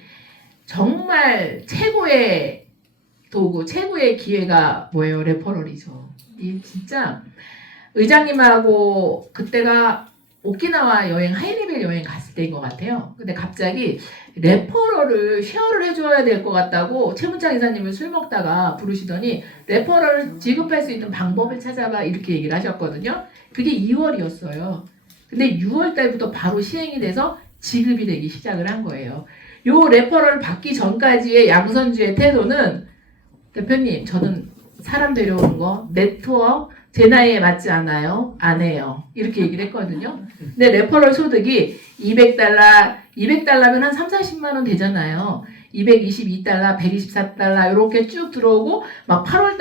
정말 최고의 도구, 최고의 기회가 뭐예요? 레퍼럴이죠. 이 진짜 의장님하고 그때가 오키나와 여행, 하이레벨 여행 갔을 때인 것 같아요. 근데 갑자기 레퍼럴을 쉐어를 해줘야 될 것 같다고 최문창 이사님을 술 먹다가 부르시더니 레퍼럴을 지급할 수 있는 방법을 찾아봐 이렇게 얘기를 하셨거든요. 그게 2월이었어요. 근데 6월 달부터 바로 시행이 돼서 지급이 되기 시작을 한 거예요. 요 레퍼럴 받기 전까지의 양선주의 태도는 대표님, 저는 사람 데려오는 거 네트워크 제 나이에 맞지 않아요. 안 해요. 이렇게 얘기를 했거든요. 근데 레퍼럴 소득이 200달러면 한 3, 40만 원 되잖아요. 222달러, 124달러 이렇게 쭉 들어오고 막 8월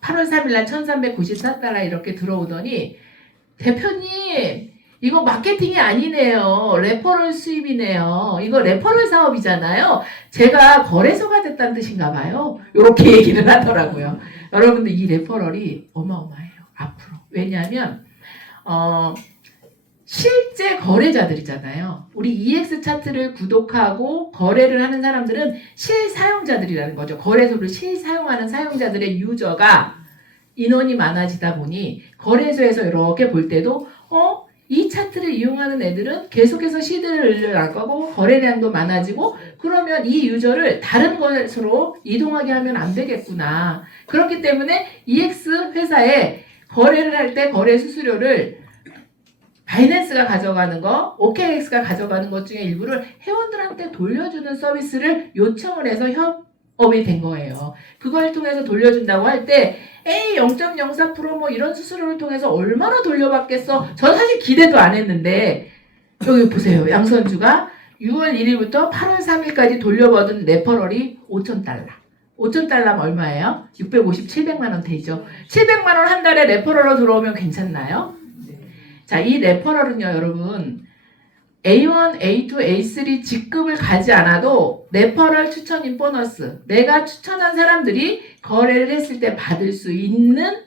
3일 날 1394달러 이렇게 들어오더니 대표님 이거 마케팅이 아니네요. 레퍼럴 수입이네요. 이거 레퍼럴 사업이잖아요. 제가 거래소가 됐다는 뜻인가 봐요. 이렇게 얘기를 하더라고요. 여러분들 이 레퍼럴이 어마어마해요. 앞으로. 왜냐하면 실제 거래자들이잖아요. 우리 EX 차트를 구독하고 거래를 하는 사람들은 실사용자들이라는 거죠. 거래소를 실사용하는 사용자들의 유저가 인원이 많아지다 보니 거래소에서 이렇게 볼 때도 이 차트를 이용하는 애들은 계속해서 시드를 늘려갈 거고 거래량도 많아지고 그러면 이 유저를 다른 것으로 이동하게 하면 안 되겠구나. 그렇기 때문에 EX 회사에 거래를 할 때 거래 수수료를 바이낸스가 가져가는 거, OKX가 가져가는 것 중에 일부를 회원들한테 돌려주는 서비스를 요청을 해서 협업이 된 거예요. 그걸 통해서 돌려준다고 할 때 에이 0.04% 뭐 이런 수수료를 통해서 얼마나 돌려받겠어? 저는 사실 기대도 안 했는데 여기 보세요. 양선주가 6월 1일부터 8월 3일까지 돌려받은 레퍼럴이 5,000달러. 5,000달러면 얼마예요? 650, 700만 원 되죠. 700만 원 한 달에 레퍼럴로 들어오면 괜찮나요? 자, 이 레퍼럴은요, 여러분. A1, A2, A3 직급을 가지 않아도 레퍼럴 추천인 보너스, 내가 추천한 사람들이 거래를 했을 때 받을 수 있는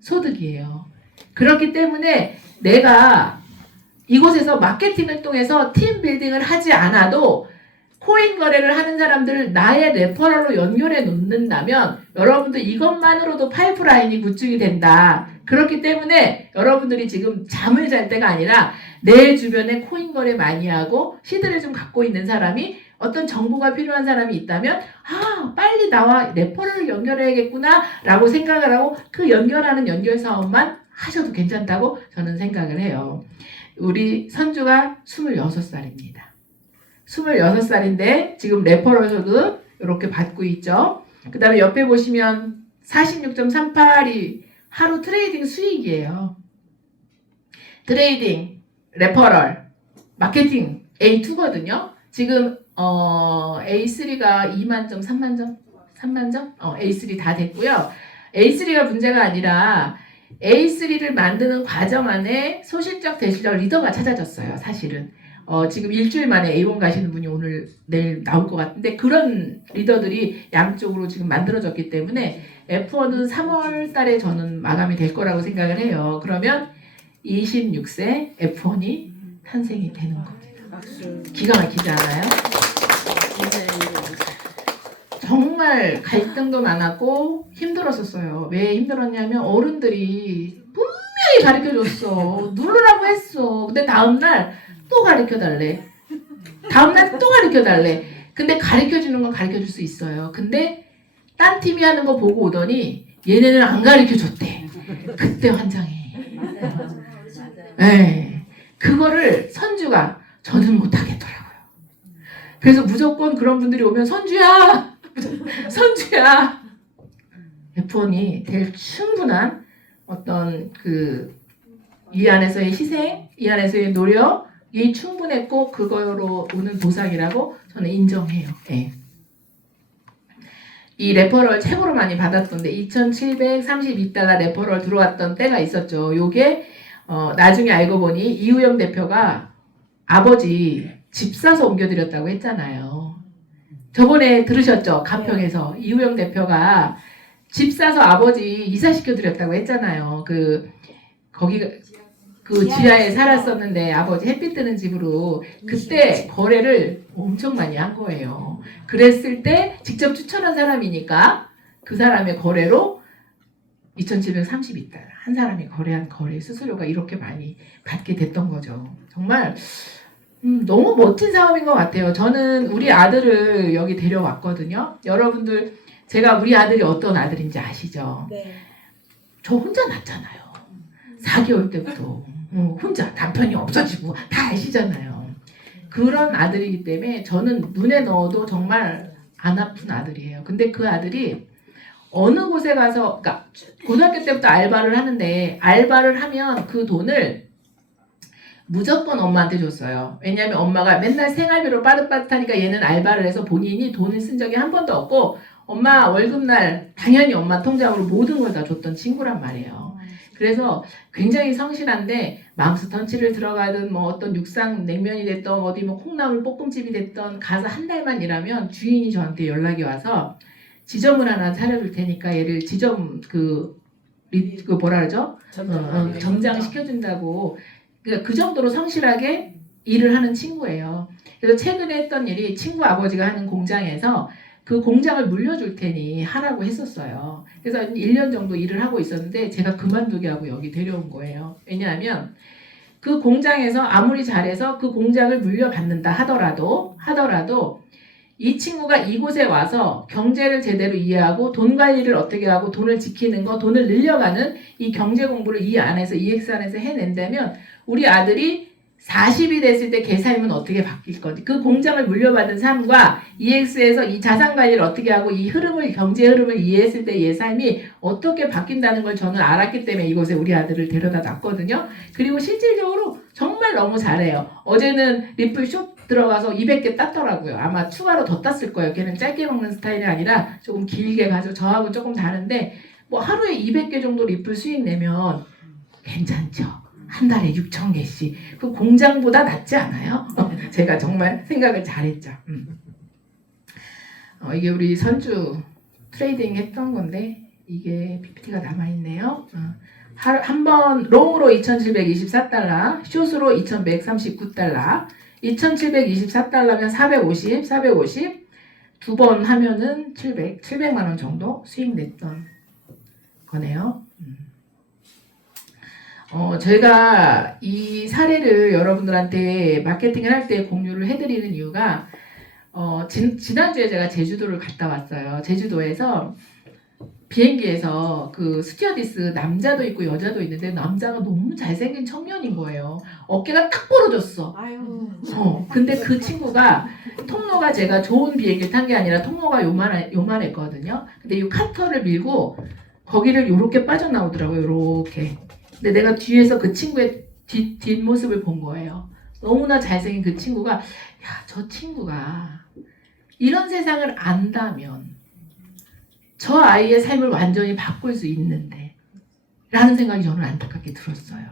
소득이에요. 그렇기 때문에 내가 이곳에서 마케팅을 통해서 팀 빌딩을 하지 않아도 코인 거래를 하는 사람들을 나의 레퍼럴로 연결해 놓는다면 여러분들 이것만으로도 파이프라인이 구축이 된다. 그렇기 때문에 여러분들이 지금 잠을 잘 때가 아니라 내 주변에 코인 거래 많이 하고 시드를 좀 갖고 있는 사람이 어떤 정보가 필요한 사람이 있다면 빨리 나와 레퍼럴을 연결해야겠구나 라고 생각을 하고 그 연결하는 연결 사업만 하셔도 괜찮다고 저는 생각을 해요. 우리 선주가 26살입니다. 26살인데 지금 레퍼럴 소득 이렇게 받고 있죠. 그 다음에 옆에 보시면 46.38이 하루 트레이딩 수익이에요. 트레이딩, 레퍼럴, 마케팅 A2거든요. 지금 A3가 2만 점, 3만 점? 3만 점? A3 다 됐고요. A3가 문제가 아니라 A3를 만드는 과정 안에 소실적, 대실적 리더가 찾아졌어요. 사실은. 지금 일주일 만에 A1 가시는 분이 오늘 내일 나올 것 같은데 그런 리더들이 양쪽으로 지금 만들어졌기 때문에 F1은 3월 달에 저는 마감이 될 거라고 생각을 해요. 그러면 26세 F1이 탄생이 되는 겁니다. 기가 막히지 않아요? 정말 갈등도 많았고 힘들었었어요. 왜 힘들었냐면 어른들이 철저히 가르쳐줬어. 누르라고 했어. 근데 다음날 또 가르쳐달래. 다음날 또 가르쳐달래. 근데 가르쳐주는 건 가르쳐줄 수 있어요. 근데 딴 팀이 하는 거 보고 오더니 얘네는 안 가르쳐줬대. 그때 환장해. 네. 그거를 선주가 저는 못하겠더라고요. 그래서 무조건 그런 분들이 오면 선주야! 선주야! F1이 될 충분한 어떤 이 안에서의 희생, 이 안에서의 노력이 충분했고 그거로 오는 보상이라고 저는 인정해요. 네. 이 레퍼럴 최고로 많이 받았던데 2,732달러 레퍼럴 들어왔던 때가 있었죠. 요게 나중에 알고 보니 이우영 대표가 아버지 집 사서 옮겨드렸다고 했잖아요. 저번에 들으셨죠? 가평에서 이우영 대표가 집 사서 아버지 이사시켜드렸다고 했잖아요. 거기가 지하에 살았었는데 아버지 햇빛 드는 집으로 그때 거래를 엄청 많이 한 거예요. 그랬을 때 직접 추천한 사람이니까 그 사람의 거래로 2,732달러 한 사람이 거래한 거래 수수료가 이렇게 많이 받게 됐던 거죠. 정말 너무 멋진 사업인 것 같아요. 저는 우리 아들을 여기 데려왔거든요. 여러분들 제가 우리 아들이 어떤 아들인지 아시죠? 네. 저 혼자 낳잖아요. 4개월 때부터 혼자 남편이 없어지고 다 아시잖아요. 그런 아들이기 때문에 저는 눈에 넣어도 정말 안 아픈 아들이에요. 근데 그 아들이 어느 곳에 가서 그러니까 고등학교 때부터 알바를 하는데 알바를 하면 그 돈을 무조건 엄마한테 줬어요. 왜냐하면 엄마가 맨날 생활비로 빠듯빠듯하니까 얘는 알바를 해서 본인이 돈을 쓴 적이 한 번도 없고 엄마 월급날 당연히 엄마 통장으로 모든 걸 다 줬던 친구란 말이에요. 그래서 굉장히 성실한데 맘스터치를 들어가든 뭐 어떤 육상 냉면이 됐던 어디 뭐 콩나물 볶음집이 됐던 가서 한 달만 일하면 주인이 저한테 연락이 와서 지점을 하나 차려줄 테니까 얘를 지점 뭐라 그러죠? 점장 시켜준다고. 그러니까 그 정도로 성실하게 일을 하는 친구예요. 그래서 최근에 했던 일이 친구 아버지가 하는 공장에서 그 공장을 물려줄 테니 하라고 했었어요. 그래서 1년 정도 일을 하고 있었는데 제가 그만두게 하고 여기 데려온 거예요. 왜냐하면 그 공장에서 아무리 잘해서 그 공장을 물려받는다 하더라도 이 친구가 이곳에 와서 경제를 제대로 이해하고 돈 관리를 어떻게 하고 돈을 지키는 거, 돈을 늘려가는 이 경제 공부를 이 안에서 EX 안에서 해낸다면 우리 아들이 40이 됐을 때 걔 삶은 어떻게 바뀔 건지, 그 공장을 물려받은 삶과 EX에서 이 자산 관리를 어떻게 하고 이 흐름을, 경제 흐름을 이해했을 때 얘 삶이 어떻게 바뀐다는 걸 저는 알았기 때문에 이곳에 우리 아들을 데려다 놨거든요. 그리고 실질적으로 정말 너무 잘해요. 어제는 리플숍 들어가서 200개 땄더라고요. 아마 추가로 더 땄을 거예요. 걔는 짧게 먹는 스타일이 아니라 조금 길게 가지고 저하고 조금 다른데 뭐 하루에 200개 정도 리플 수익 내면 괜찮죠. 한 달에 6,000개씩. 그 공장보다 낫지 않아요? 제가 정말 생각을 잘했죠. 이게 우리 선주 트레이딩 했던 건데 이게 PPT가 남아있네요. 한번 롱으로 2,724달러, 숏으로 2,139달러, 2,724달러면 450 두 번 하면은 700만 원 정도 수익 냈던 거네요. 제가 이 사례를 여러분들한테 마케팅을 할 때 공유를 해드리는 이유가 지난주에 제가 제주도를 갔다 왔어요. 제주도에서 비행기에서 그 스튜어디스 남자도 있고 여자도 있는데 남자가 너무 잘생긴 청년인 거예요. 어깨가 딱 벌어졌어. 근데 그 친구가 통로가 제가 좋은 비행기를 탄 게 아니라 통로가 요만했거든요. 근데 이 카터를 밀고 거기를 요렇게 빠져나오더라고요. 요렇게. 근데 내가 뒤에서 그 친구의 뒷모습을 본 거예요. 너무나 잘생긴 그 친구가 야, 저 친구가 이런 세상을 안다면 저 아이의 삶을 완전히 바꿀 수 있는데 라는 생각이 저는 안타깝게 들었어요.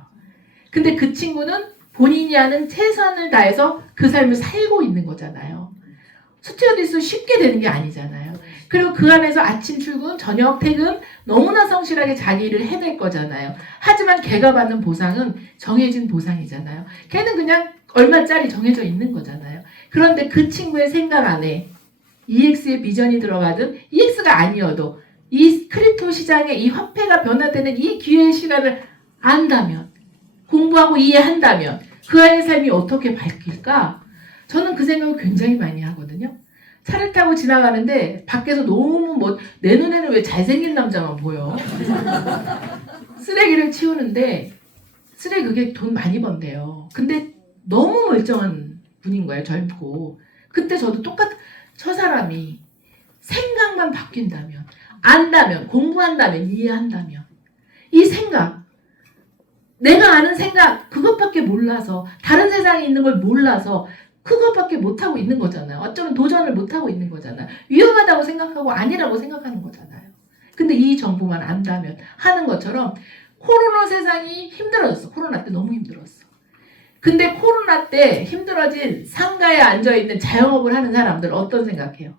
근데 그 친구는 본인이 하는 최선을 다해서 그 삶을 살고 있는 거잖아요. 스튜어디스 쉽게 되는 게 아니잖아요. 그리고 그 안에서 아침 출근, 저녁 퇴근 너무나 성실하게 자기 일을 해낼 거잖아요. 하지만 걔가 받는 보상은 정해진 보상이잖아요. 걔는 그냥 얼마짜리 정해져 있는 거잖아요. 그런데 그 친구의 생각 안에 EX의 비전이 들어가든 EX가 아니어도 이 크립토 시장에 이 화폐가 변화되는 이 기회의 시간을 안다면, 공부하고 이해한다면 그 아이의 삶이 어떻게 바뀔까? 저는 그 생각을 굉장히 많이 하거든요. 차를 타고 지나가는데 밖에서 너무 내 눈에는 왜 잘생긴 남자만 보여? 쓰레기를 치우는데 쓰레기 그게 돈 많이 번대요. 근데 너무 멀쩡한 분인 거예요. 젊고. 그때 저도 저 사람이 생각만 바뀐다면, 안다면, 공부한다면, 이해한다면 이 생각, 내가 아는 생각 그것밖에 몰라서 다른 세상에 있는 걸 몰라서 그것밖에 못하고 있는 거잖아요. 어쩌면 도전을 못하고 있는 거잖아요. 위험하다고 생각하고 아니라고 생각하는 거잖아요. 근데 이 정보만 안다면 하는 것처럼 코로나 세상이 힘들어졌어. 코로나 때 너무 힘들었어. 근데 코로나 때 힘들어진 상가에 앉아있는 자영업을 하는 사람들 어떤 생각해요?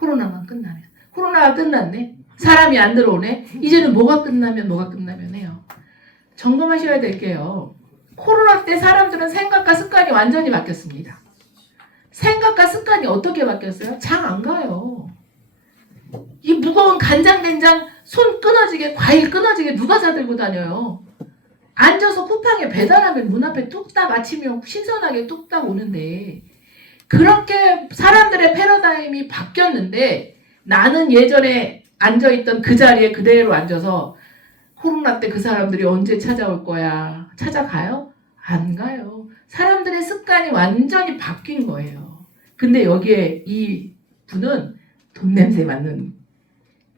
코로나만 끝나면. 코로나가 끝났네. 사람이 안 들어오네. 이제는 뭐가 끝나면 해요. 점검하셔야 될 게요. 코로나 때 사람들은 생각과 습관이 완전히 바뀌었습니다. 생각과 습관이 어떻게 바뀌었어요? 장 안 가요. 이 무거운 간장된장 손 끊어지게 과일 끊어지게 누가 사들고 다녀요? 앉아서 쿠팡에 배달하면 문 앞에 뚝딱 아침이면 신선하게 뚝딱 오는데 그렇게 사람들의 패러다임이 바뀌었는데 나는 예전에 앉아있던 그 자리에 그대로 앉아서 코로나 때 그 사람들이 언제 찾아올 거야? 찾아가요? 안 가요. 사람들의 습관이 완전히 바뀐 거예요. 근데 여기에 이 분은 돈 냄새 맡는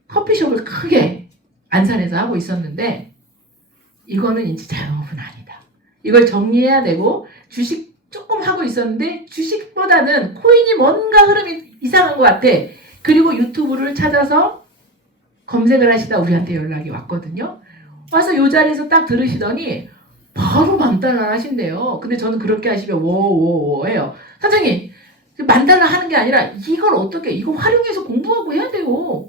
커피숍을 크게 안산에서 하고 있었는데 이거는 인지 자영업은 아니다. 이걸 정리해야 되고 주식 조금 하고 있었는데 주식보다는 코인이 뭔가 흐름이 이상한 것 같아. 그리고 유튜브를 찾아서 검색을 하시다 우리한테 연락이 왔거든요. 와서 이 자리에서 딱 들으시더니 바로 만달러 하신대요. 근데 저는 그렇게 하시면 워워워 해요. 선생님 만달러 하는 게 아니라 이걸 어떻게 이거 활용해서 공부하고 해야 돼요.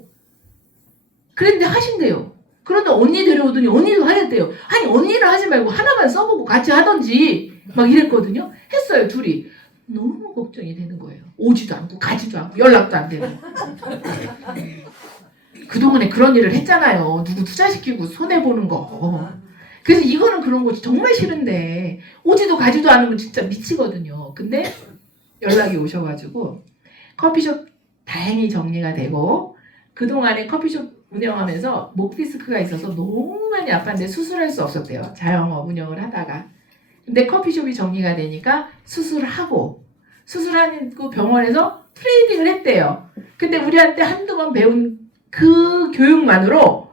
그랬는데 하신대요. 그런데 언니 데려오더니 언니도 해야 돼요. 아니 언니를 하지 말고 하나만 써보고 같이 하던지 막 이랬거든요. 했어요 둘이. 너무 걱정이 되는 거예요. 오지도 않고 가지도 않고 연락도 안 되고. 그동안에 그런 일을 했잖아요. 누구 투자시키고 손해보는 거. 그래서 이거는 그런 거지 정말 싫은데 오지도 가지도 않으면 진짜 미치거든요. 근데 연락이 오셔가지고 커피숍 다행히 정리가 되고 그동안에 커피숍 운영하면서 목 디스크가 있어서 너무 많이 아팠는데 수술할 수 없었대요. 자영업 운영을 하다가. 근데 커피숍이 정리가 되니까 수술하고 병원에서 트레이딩을 했대요. 근데 우리한테 한두 번 배운 그 교육만으로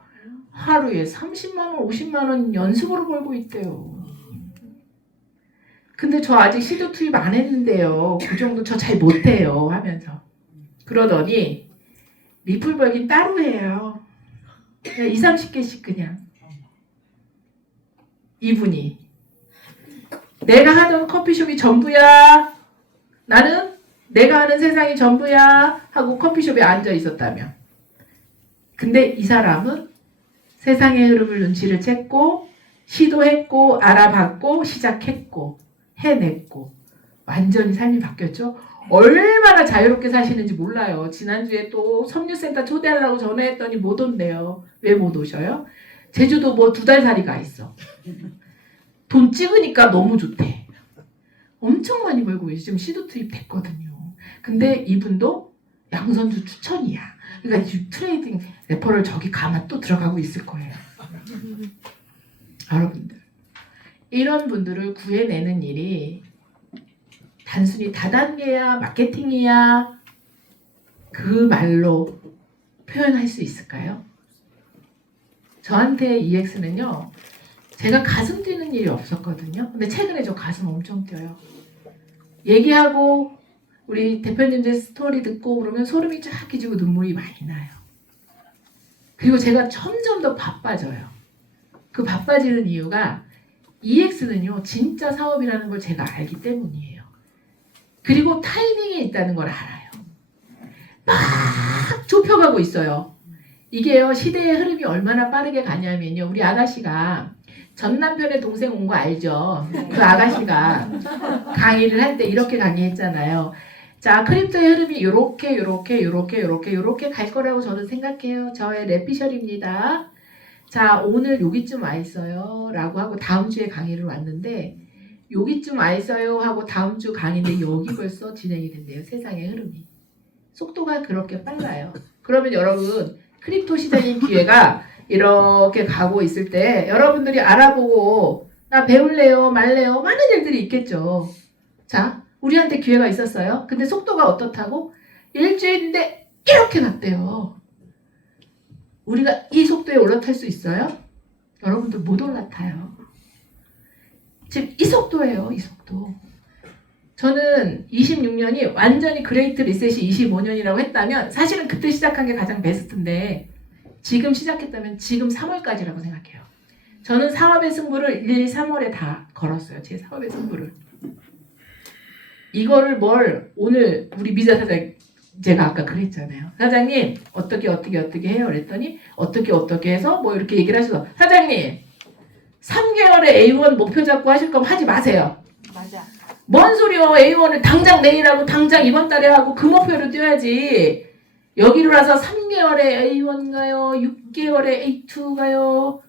하루에 30만 원, 50만 원 연습으로 벌고 있대요. 근데 저 아직 시도 투입 안 했는데요. 그 정도 저 잘 못해요 하면서. 그러더니 리플 벌긴 따로 해요. 그냥 2, 30개씩 그냥. 이분이 내가 하던 커피숍이 전부야. 나는 내가 하는 세상이 전부야 하고 커피숍에 앉아 있었다며. 근데 이 사람은 세상의 흐름을 눈치를 챘고 시도했고 알아봤고 시작했고 해냈고 완전히 삶이 바뀌었죠. 얼마나 자유롭게 사시는지 몰라요. 지난주에 또 섬유센터 초대하려고 전화했더니 못 온대요. 왜 못 오셔요? 제주도 뭐 2달 살이 가 있어. 돈 찍으니까 너무 좋대. 엄청 많이 벌고 지금 시도 투입됐거든요. 근데 이분도 양선주 추천이야. 그러니까 트레이딩 레퍼럴 저기 가면 또 들어가고 있을 거예요. 여러분들 이런 분들을 구해내는 일이 단순히 다단계야 마케팅이야 그 말로 표현할 수 있을까요? 저한테 EX는요 제가 가슴 뛰는 일이 없었거든요. 근데 최근에 저 가슴 엄청 뛰어요. 얘기하고 우리 대표님들 스토리 듣고 그러면 소름이 쫙 끼치고 눈물이 많이 나요. 그리고 제가 점점 더 바빠져요. 그 바빠지는 이유가 EX는요 진짜 사업이라는 걸 제가 알기 때문이에요. 그리고 타이밍이 있다는 걸 알아요. 막 좁혀가고 있어요. 이게요 시대의 흐름이 얼마나 빠르게 가냐면요 우리 아가씨가 전 남편의 동생 온 거 알죠? 그 아가씨가 강의를 할 때 이렇게 강의했잖아요. 자, 크립토의 흐름이 요렇게 갈 거라고 저는 생각해요. 저의 랩피셜입니다. 자, 오늘 여기쯤 와 있어요. 라고 하고 다음 주에 강의를 왔는데, 여기쯤 와 있어요. 하고 다음 주 강의인데 여기 벌써 진행이 된대요. 세상의 흐름이. 속도가 그렇게 빨라요. 그러면 여러분, 크립토 시장인 기회가 이렇게 가고 있을 때 여러분들이 알아보고 나 배울래요? 말래요? 많은 일들이 있겠죠. 자, 우리한테 기회가 있었어요. 근데 속도가 어떻다고? 일주일인데 이렇게 갔대요. 우리가 이 속도에 올라탈 수 있어요? 여러분들 못 올라타요. 지금 이 속도예요. 이 속도. 저는 26년이 완전히 그레이트 리셋이 25년이라고 했다면 사실은 그때 시작한 게 가장 베스트인데 지금 시작했다면 지금 3월까지라고 생각해요. 저는 사업의 승부를 1, 2, 3월에 다 걸었어요. 제 사업의 승부를. 이거를 오늘 우리 미자 사장 제가 아까 그랬잖아요. 사장님 어떻게 해요? 그랬더니 어떻게 해서 뭐 이렇게 얘기를 하셔서 사장님 3개월에 A1 목표 잡고 하실 거면 하지 마세요. 맞아. 뭔 소리요? A1을 당장 내일 하고 당장 이번 달에 하고 그 목표로 뛰어야지. 여기로 와서 3개월에 A1 가요? 6개월에 A2 가요?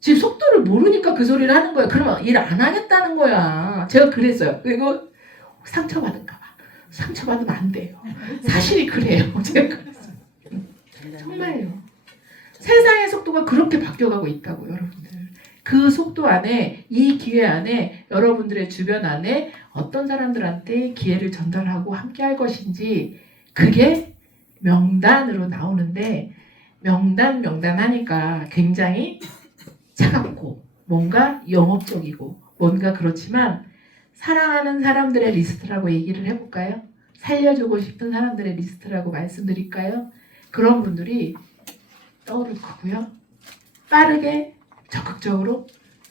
지금 속도를 모르니까 그 소리를 하는 거야. 그러면 일 안 하겠다는 거야. 제가 그랬어요. 그리고 상처받을까 봐. 상처받으면 안 돼요. 사실이 그래요. 제가 그랬어요. 정말요. 세상의 속도가 그렇게 바뀌어가고 있다고 여러분들. 그 속도 안에 이 기회 안에 여러분들의 주변 안에 어떤 사람들한테 기회를 전달하고 함께 할 것인지 그게 명단으로 나오는데 명단 하니까 굉장히 차갑고 뭔가 영업적이고 뭔가 그렇지만 사랑하는 사람들의 리스트라고 얘기를 해볼까요? 살려주고 싶은 사람들의 리스트라고 말씀드릴까요? 그런 분들이 떠오를 거고요. 빠르게 적극적으로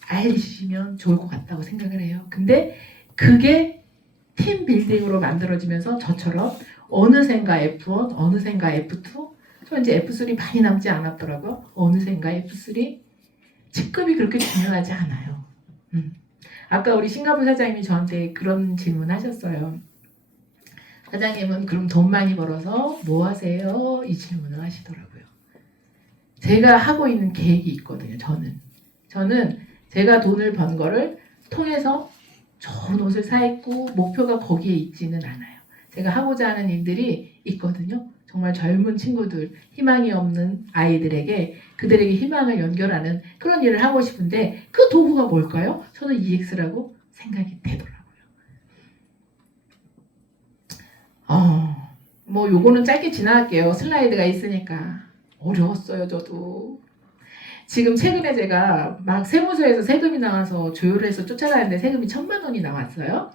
알리시면 좋을 것 같다고 생각을 해요. 근데 그게 팀 빌딩으로 만들어지면서 저처럼 어느샌가 F1, 어느샌가 F2, 저 이제 F3 많이 남지 않았더라고요. 어느샌가 F3 직급이 그렇게 중요하지 않아요. 아까 우리 싱가포르 사장님이 저한테 그런 질문 하셨어요. 사장님은 그럼 돈 많이 벌어서 뭐 하세요? 이 질문을 하시더라고요. 제가 하고 있는 계획이 있거든요. 저는 제가 돈을 번 거를 통해서 좋은 옷을 사 입고 목표가 거기에 있지는 않아요. 제가 하고자 하는 일들이 있거든요. 정말 젊은 친구들, 희망이 없는 아이들에게 그들에게 희망을 연결하는 그런 일을 하고 싶은데 그 도구가 뭘까요? 저는 EX라고 생각이 되더라고요. 뭐 요거는 짧게 지나갈게요. 슬라이드가 있으니까. 어려웠어요, 저도. 지금 최근에 제가 막 세무서에서 세금이 나와서 조율을 해서 쫓아가는데 세금이 1,000만 원이 나왔어요.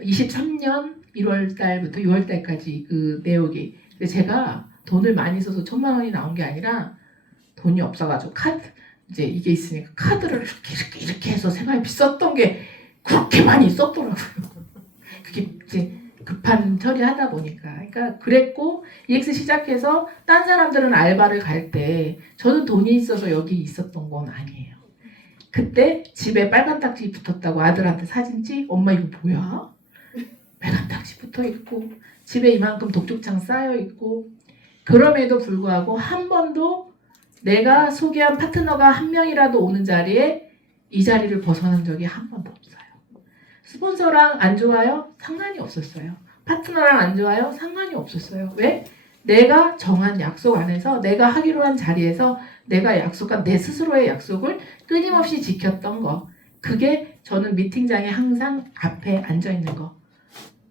23년 1월 달부터 6월 달까지 그 내역이. 근데 제가 돈을 많이 써서 1,000만 원이 나온 게 아니라 돈이 없어가지고 이제 이게 있으니까 카드를 이렇게 해서 생활비 썼던 게 그렇게 많이 썼더라고요. 그게 이제 급한 처리하다 보니까. 그러니까 그랬고 EX 시작해서 딴 사람들은 알바를 갈 때 저는 돈이 있어서 여기 있었던 건 아니에요. 그때 집에 빨간 딱지 붙었다고 아들한테 사진 찍 엄마 이거 뭐야? 빨간 딱지 붙어 있고 집에 이만큼 독촉창 쌓여 있고 그럼에도 불구하고 한 번도 내가 소개한 파트너가 한 명이라도 오는 자리에 이 자리를 벗어난 적이 한 번도 없어요. 스폰서랑 안 좋아요? 상관이 없었어요. 파트너랑 안 좋아요? 상관이 없었어요. 왜? 내가 정한 약속 안에서 내가 하기로 한 자리에서 내가 약속한 내 스스로의 약속을 끊임없이 지켰던 거. 그게 저는 미팅장에 항상 앞에 앉아 있는 거.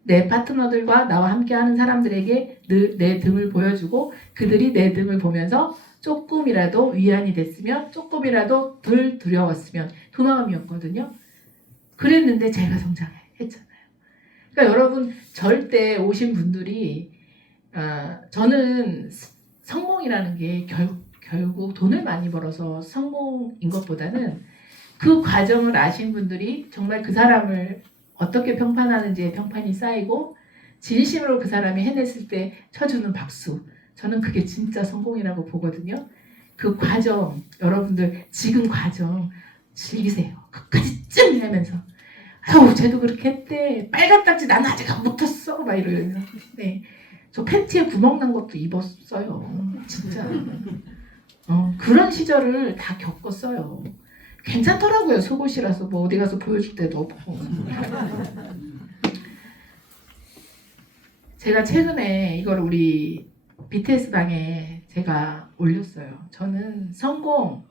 내 파트너들과 나와 함께 하는 사람들에게 늘 내 등을 보여주고 그들이 내 등을 보면서 조금이라도 위안이 됐으면 조금이라도 덜 두려웠으면 그 마음이었거든요. 그랬는데 제가 성장했잖아요. 그러니까 여러분 절대 오신 분들이 저는 성공이라는 게 결국 돈을 많이 벌어서 성공인 것보다는 그 과정을 아신 분들이 정말 그 사람을 어떻게 평판하는지에 평판이 쌓이고 진심으로 그 사람이 해냈을 때 쳐주는 박수. 저는 그게 진짜 성공이라고 보거든요. 그 과정, 여러분들 지금 과정 즐기세요. 끝까지 쯤 하면서 아유 쟤도 그렇게 했대. 빨간 딱지 난 아직 안 붙었어. 막 이러면서. 네. 저 팬티에 구멍 난 것도 입었어요. 진짜. 그런 시절을 다 겪었어요. 괜찮더라고요. 속옷이라서 뭐 어디 가서 보여줄 데도 없고. 제가 최근에 이걸 우리 BTS 방에 제가 올렸어요. 저는 성공,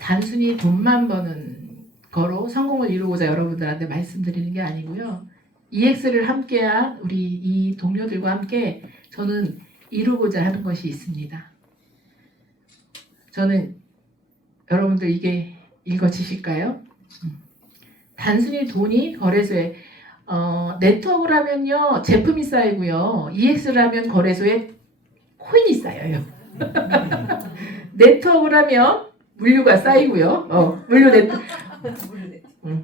단순히 돈만 버는 거로 성공을 이루고자 여러분들한테 말씀드리는 게 아니고요. EX를 함께한 우리 이 동료들과 함께 저는 이루고자 하는 것이 있습니다. 저는 여러분들 이게 읽어지실까요? 단순히 돈이 거래소에 네트워크를 하면요 제품이 쌓이고요. EX를 하면 거래소에 코인이 쌓여요. 네트워크를 하면 물류가 쌓이고요. 물류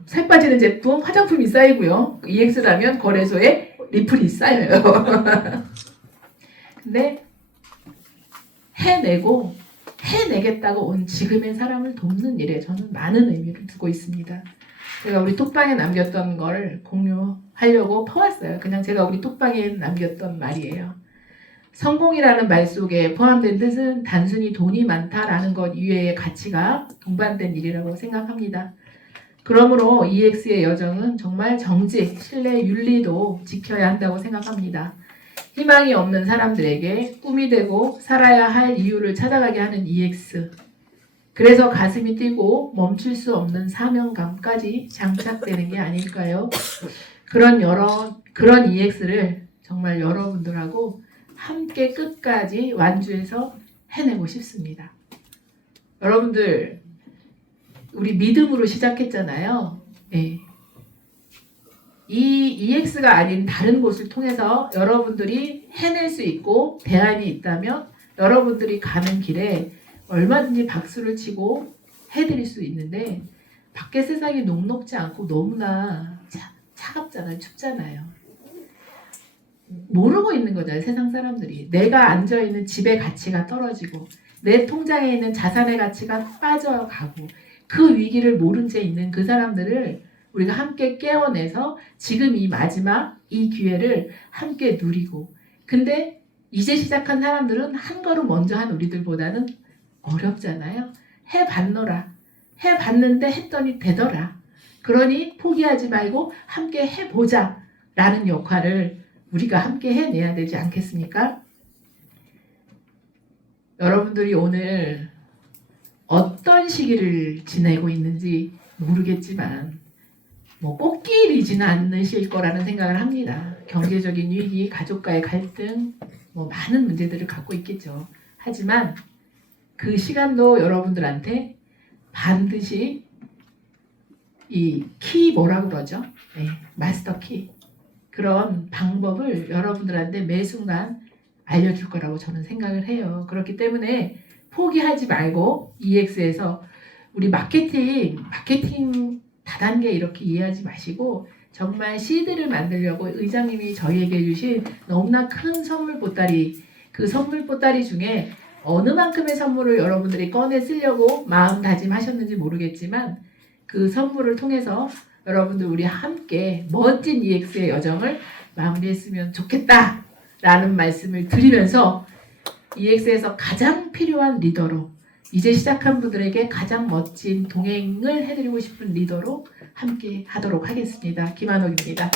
살 빠지는 제품, 화장품이 쌓이고요. EX를 하면 거래소에 리플이 쌓여요. 근데 해내겠다고 온 지금의 사람을 돕는 일에 저는 많은 의미를 두고 있습니다. 제가 우리 톡방에 남겼던 걸 공유하려고 퍼왔어요. 그냥 제가 우리 톡방에 남겼던 말이에요. 성공이라는 말 속에 포함된 뜻은 단순히 돈이 많다라는 것 이외의 가치가 동반된 일이라고 생각합니다. 그러므로 EX의 여정은 정말 정직, 신뢰, 윤리도 지켜야 한다고 생각합니다. 희망이 없는 사람들에게 꿈이 되고 살아야 할 이유를 찾아가게 하는 EX. 그래서 가슴이 뛰고 멈출 수 없는 사명감까지 장착되는 게 아닐까요? 그런 EX를 정말 여러분들하고 함께 끝까지 완주해서 해내고 싶습니다. 여러분들 우리 믿음으로 시작했잖아요. 네. 이 EX가 아닌 다른 곳을 통해서 여러분들이 해낼 수 있고 대안이 있다면 여러분들이 가는 길에 얼마든지 박수를 치고 해드릴 수 있는데 밖에 세상이 녹록지 않고 너무나 차갑잖아요. 춥잖아요. 모르고 있는 거잖아요. 세상 사람들이. 내가 앉아있는 집의 가치가 떨어지고 내 통장에 있는 자산의 가치가 빠져가고 그 위기를 모른 채 있는 그 사람들을 우리가 함께 깨워내서 지금 이 마지막 이 기회를 함께 누리고 근데 이제 시작한 사람들은 한 걸음 먼저 한 우리들보다는 어렵잖아요. 해봤노라. 해봤는데 했더니 되더라. 그러니 포기하지 말고 함께 해보자 라는 역할을 우리가 함께 해내야 되지 않겠습니까? 여러분들이 오늘 어떤 시기를 지내고 있는지 모르겠지만 뭐 꽃길이지는 않으실 거라는 생각을 합니다. 경제적인 위기, 가족과의 갈등, 뭐 많은 문제들을 갖고 있겠죠. 하지만 그 시간도 여러분들한테 반드시 이 키 뭐라고 그러죠? 네, 마스터 키. 그런 방법을 여러분들한테 매 순간 알려줄 거라고 저는 생각을 해요. 그렇기 때문에 포기하지 말고 EX에서 우리 마케팅 다단계 이렇게 이해하지 마시고 정말 CD를 만들려고 의장님이 저희에게 주신 너무나 큰 선물 보따리 그 선물 보따리 중에 어느 만큼의 선물을 여러분들이 꺼내 쓰려고 마음 다짐하셨는지 모르겠지만 그 선물을 통해서 여러분들 우리 함께 멋진 EX의 여정을 마무리했으면 좋겠다 라는 말씀을 드리면서 EX에서 가장 필요한 리더로 이제 시작한 분들에게 가장 멋진 동행을 해드리고 싶은 리더로 함께 하도록 하겠습니다. 김한옥입니다.